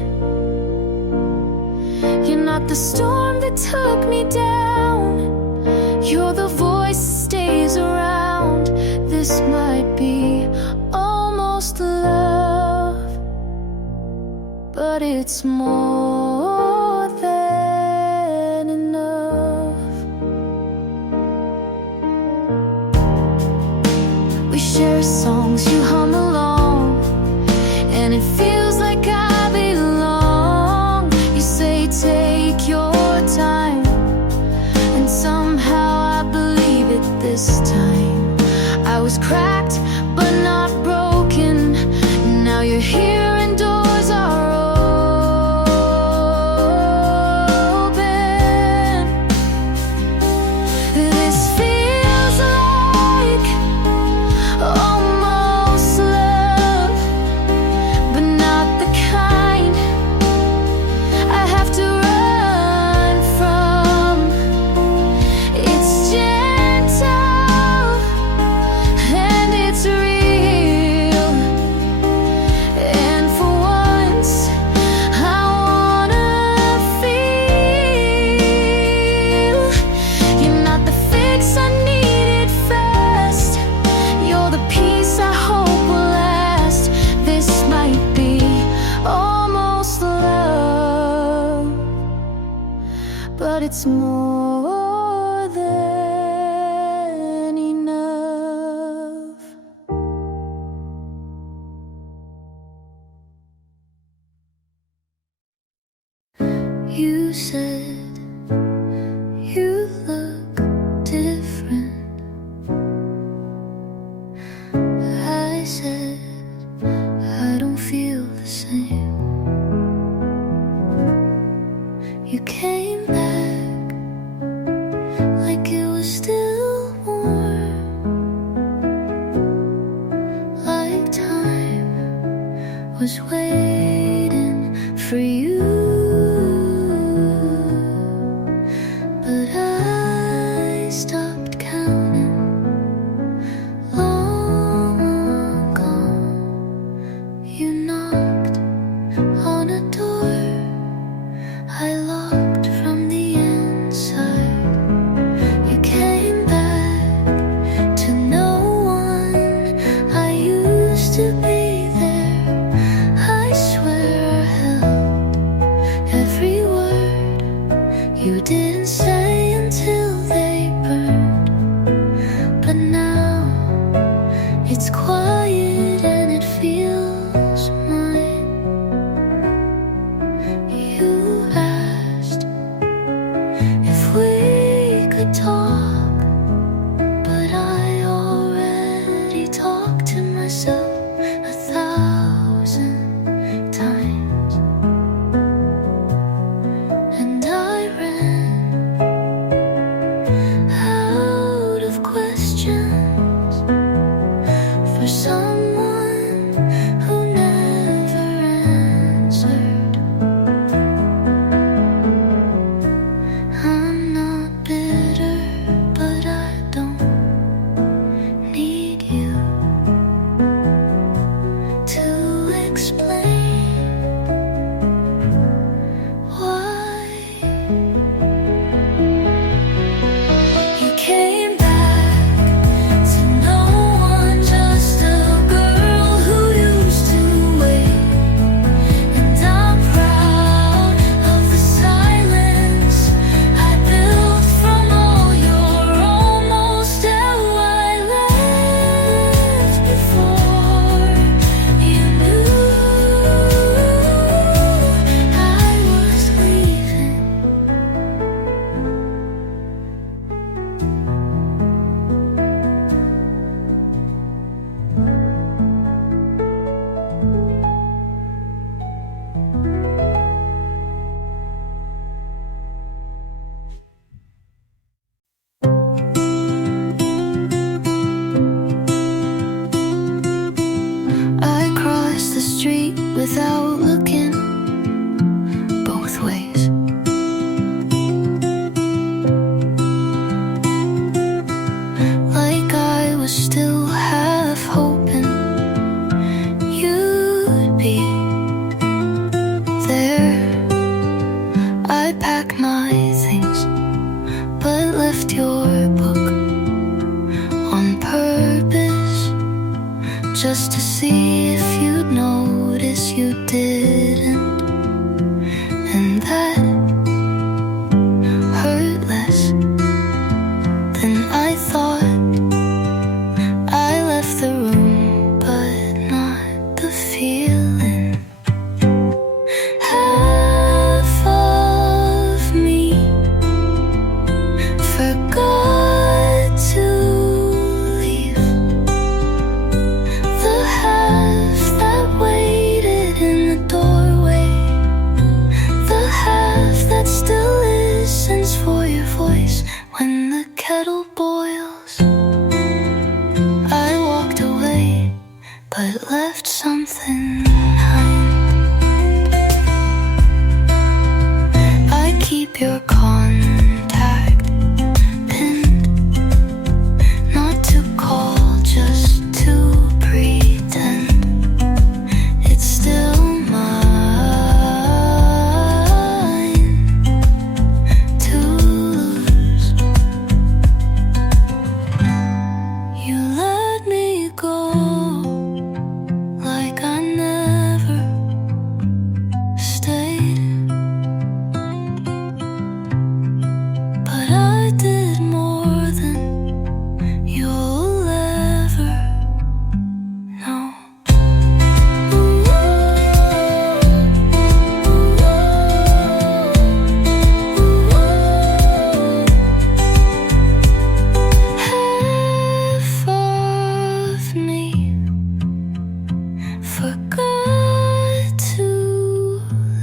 You're not the storm that took me down, you're the voice that stays around. This might be almost love, but it's more than enough. We share songs, you hum along, and it feels like I belong. You say take your time, and somehow I believe it this time. I was cracked but not broken, now you're here and doors are open. This feels like almost love, but not the kind I have to run from. It's gentle and it's real, and for once I wanna feel. You're not the fix I needed first, you're the peace I hope will last. This might be almost love, but it's more than enough. You said you look different. I said I don't feel the same. You came back like it was still warm, like time was waiting for you. But I stopped counting long ago. You knocked on a door I locked from the inside. You came back to no one I used to be there. I swear I held without looking both ways. Like I was still half hoping you'd be there. I packed my things but left your book on purpose, just to see if you'd notice you didn't. And that hurt less than I thought. I left the room, but not the feeling. Half of me forgot to leave. The half that waited in the doorway, the half that still listens for your voice when the kettle boils. I walked away, but left something behind. I keep your contact pinned, not to call, just to pretend it's still mine to lose. You let me go like I never stayed, but I did more than you'll ever know. Half of me forgot to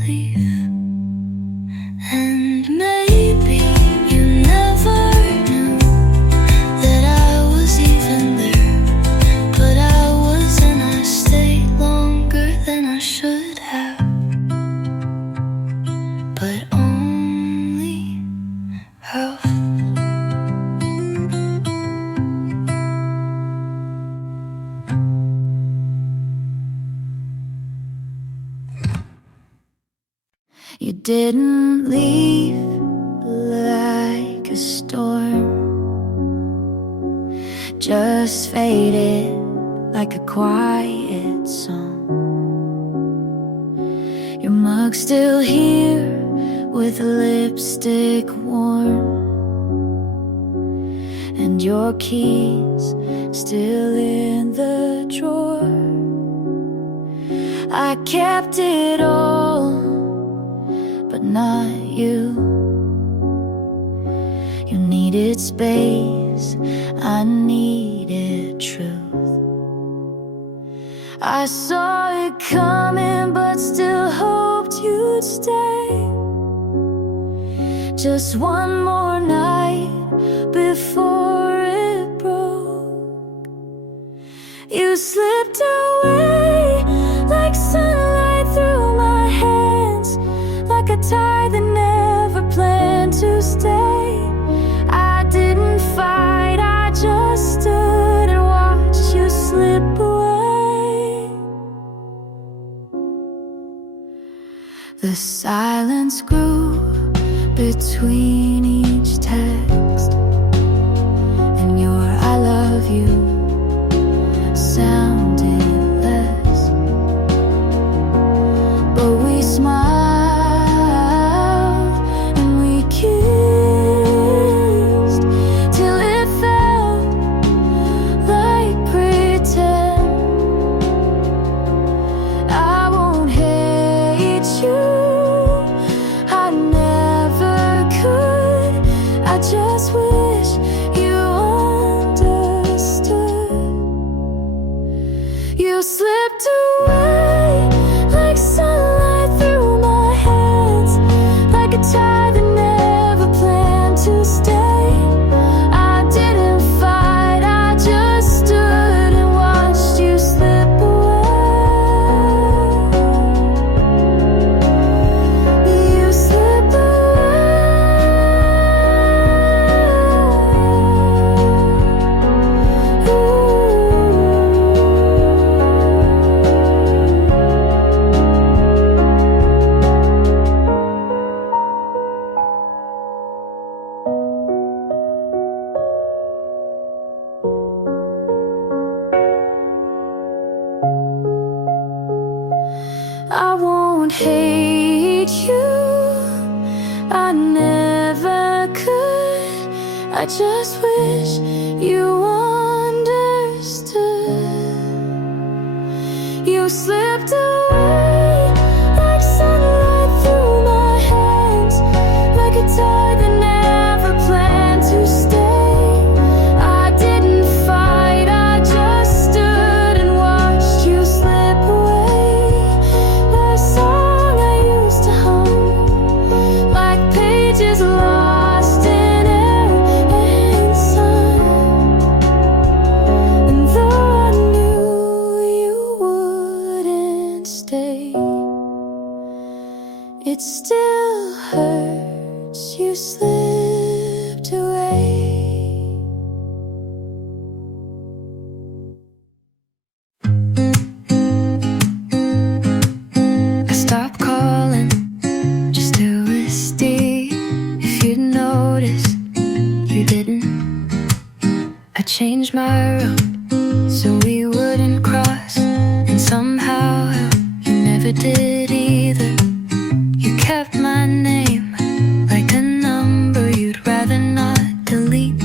leave. And maybe you never knew that I was even there, but I was, and I stayed longer than I should have, but only half. You didn't leave like a storm, just faded like a quiet song. Your mug's still here with lipstick warm, and your keys still in the drawer. I kept it all, but not you. You needed space, I needed truth. I saw it coming, but still hoped you'd stay. Just one more night before it broke. You slipped away like sunlight through my hands, like a tide that never planned to stay. I didn't fight, I just stood and watched you slip away. The silence grew between each text, and your I love you sounded less. But we smiled and we kissed till it felt like pretend. I won't hate you, I never could. I just wish you understood. I won't hate you, I never could. I just wish you understood. You slipped away like sunlight through my hands, like a tide that never planned to stay. I didn't fight, I just stood and watched you slip away. That song I used to hum, like pages lost in air and sun. And though I knew you wouldn't stay, it still hurts you slipped away. I stopped calling just to see if you'd notice. You didn't. I changed my route so we wouldn't cross, and somehow you never did either. You kept my name like a number you'd rather not delete,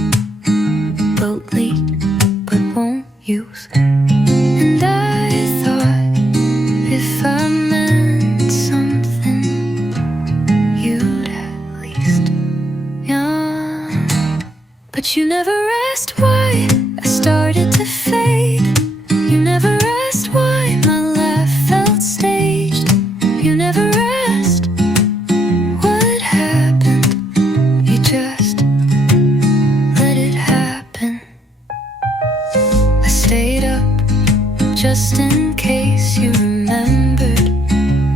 but lead, but won't use. And I thought if I meant something, you'd at least yawn. But you never asked why I started to fade. You never asked why my laugh felt staged. You never asked what happened. You just let it happen. I stayed up just in case you remembered,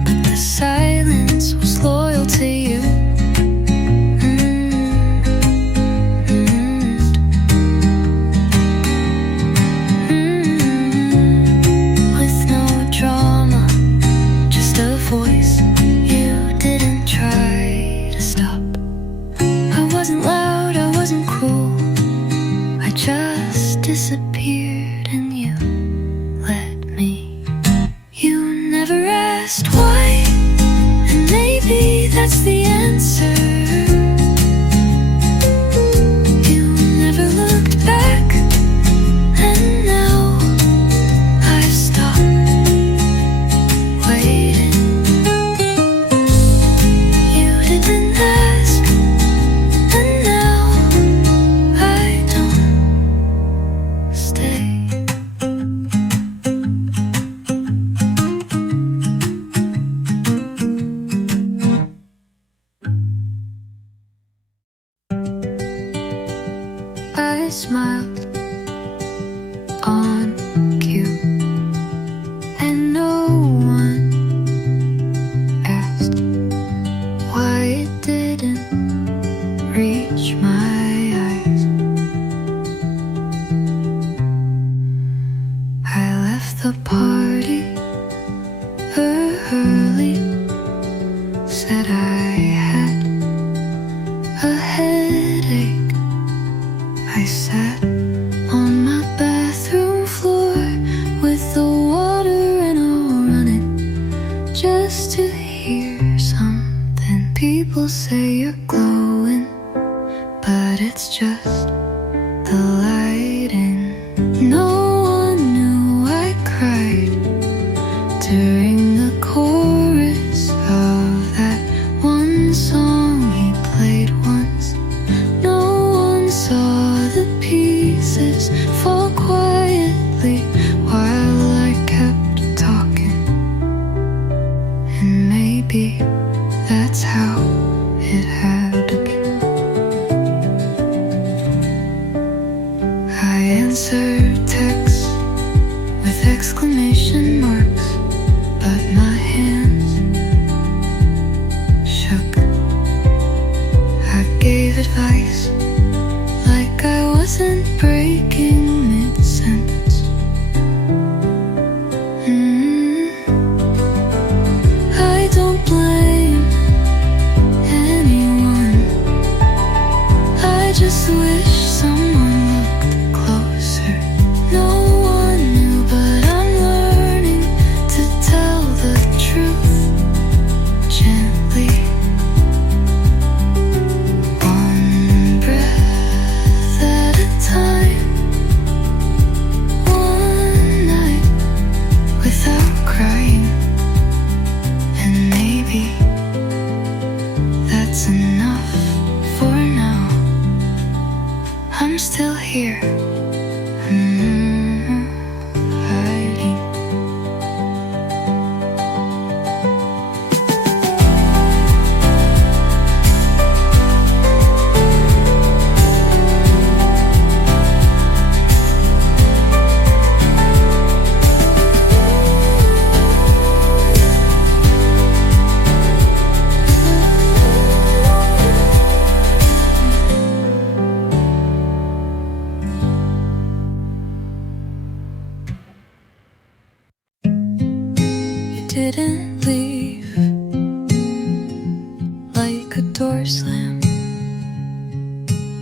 but the silence was loyal to you. With no drama, just a voice you didn't try to stop. I wasn't loud, I wasn't cruel, I just disappeared and you let me. You never asked why, and maybe that's the answer. You never looked back, and now I've stopped waiting. You didn't ask, and now I don't stay. I smiled on cue, and no one asked why it didn't reach my eyes. I left the party early, said I had a headache. I sat on my bathroom floor with the water and all running, just to hear something. People say you're glowing, but it's just the lighting. No one knew I cried during the chorus of that one song he played once. No one saw the pieces fall quietly while I kept talking. And maybe that's how it had to be. I answered texts with exclamation marks, but my hands shook. I gave advice like I wasn't breaking mid-sentence. I don't blame anyone didn't leave like a door slam.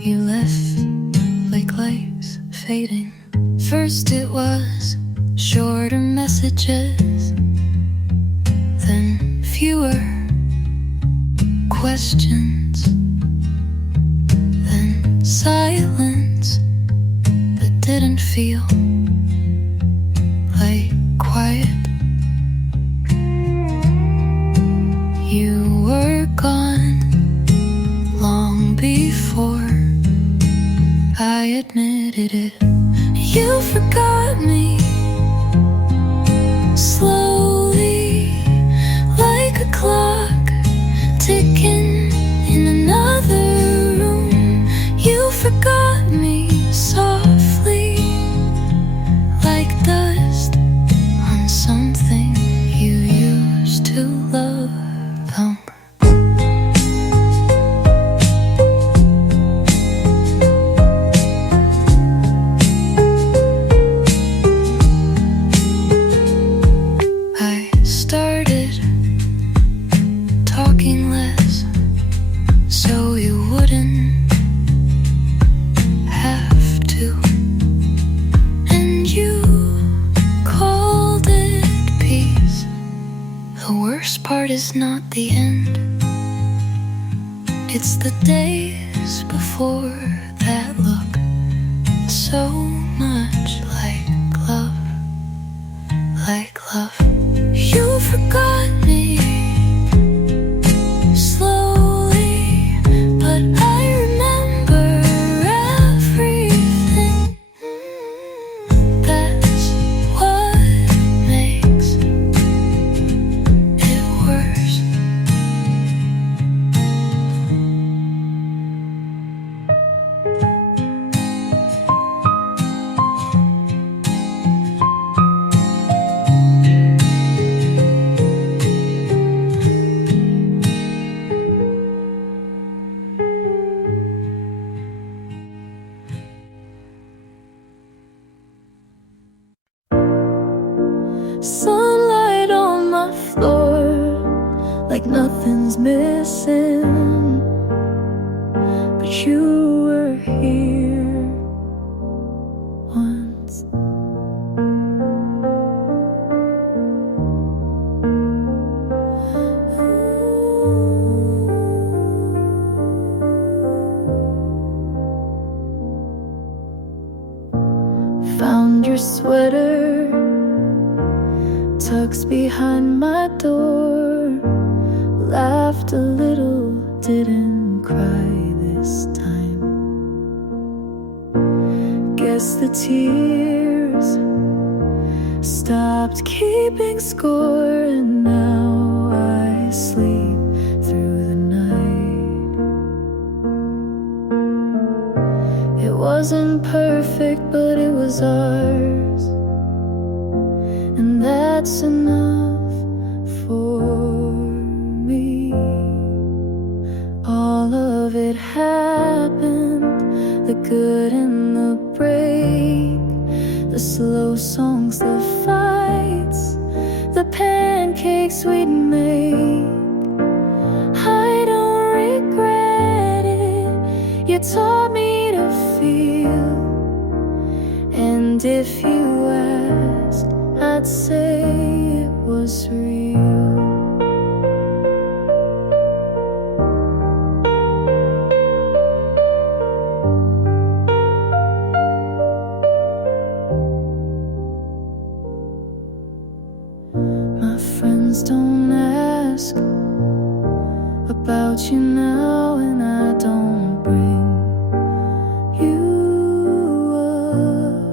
You left like lights fading. First it was shorter messages, then fewer questions, then silence that didn't feel like quiet. You were gone long before I admitted it. You forgot me slowly, like a clock ticking in another room. You forgot me softly, like dust on something you used to love. I started talking less so you wouldn't have to, and you called it peace. The worst part is not the end, it's the days before that look so much like love, like love. You forgot me slowly, but I remember everything. That's what makes it worse. Sunlight on my floor, like nothing's missing, but you were here once. Found your sweater tucked behind my door, laughed a little, didn't cry this time. Guess the tears stopped keeping score, and now I sleep through the night. It wasn't perfect, but it was ours, and that's enough for me. All of it happened, the good and the break, the slow songs, the fights, the pancakes we'd make. I don't regret it, you taught me to feel, and if you ask, I'd say it was real. My friends don't ask about you now, and I don't bring you up.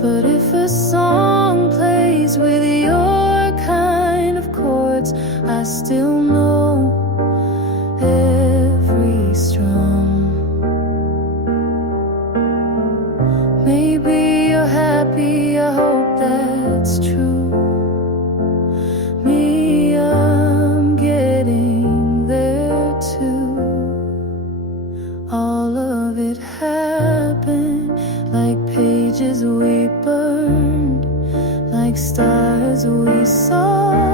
But if a song plays with your kind of chords, I still know every strum. Maybe you're happy, I hope that's true. Me, I'm getting there too. All of it happened like pages we burned, like stars we saw.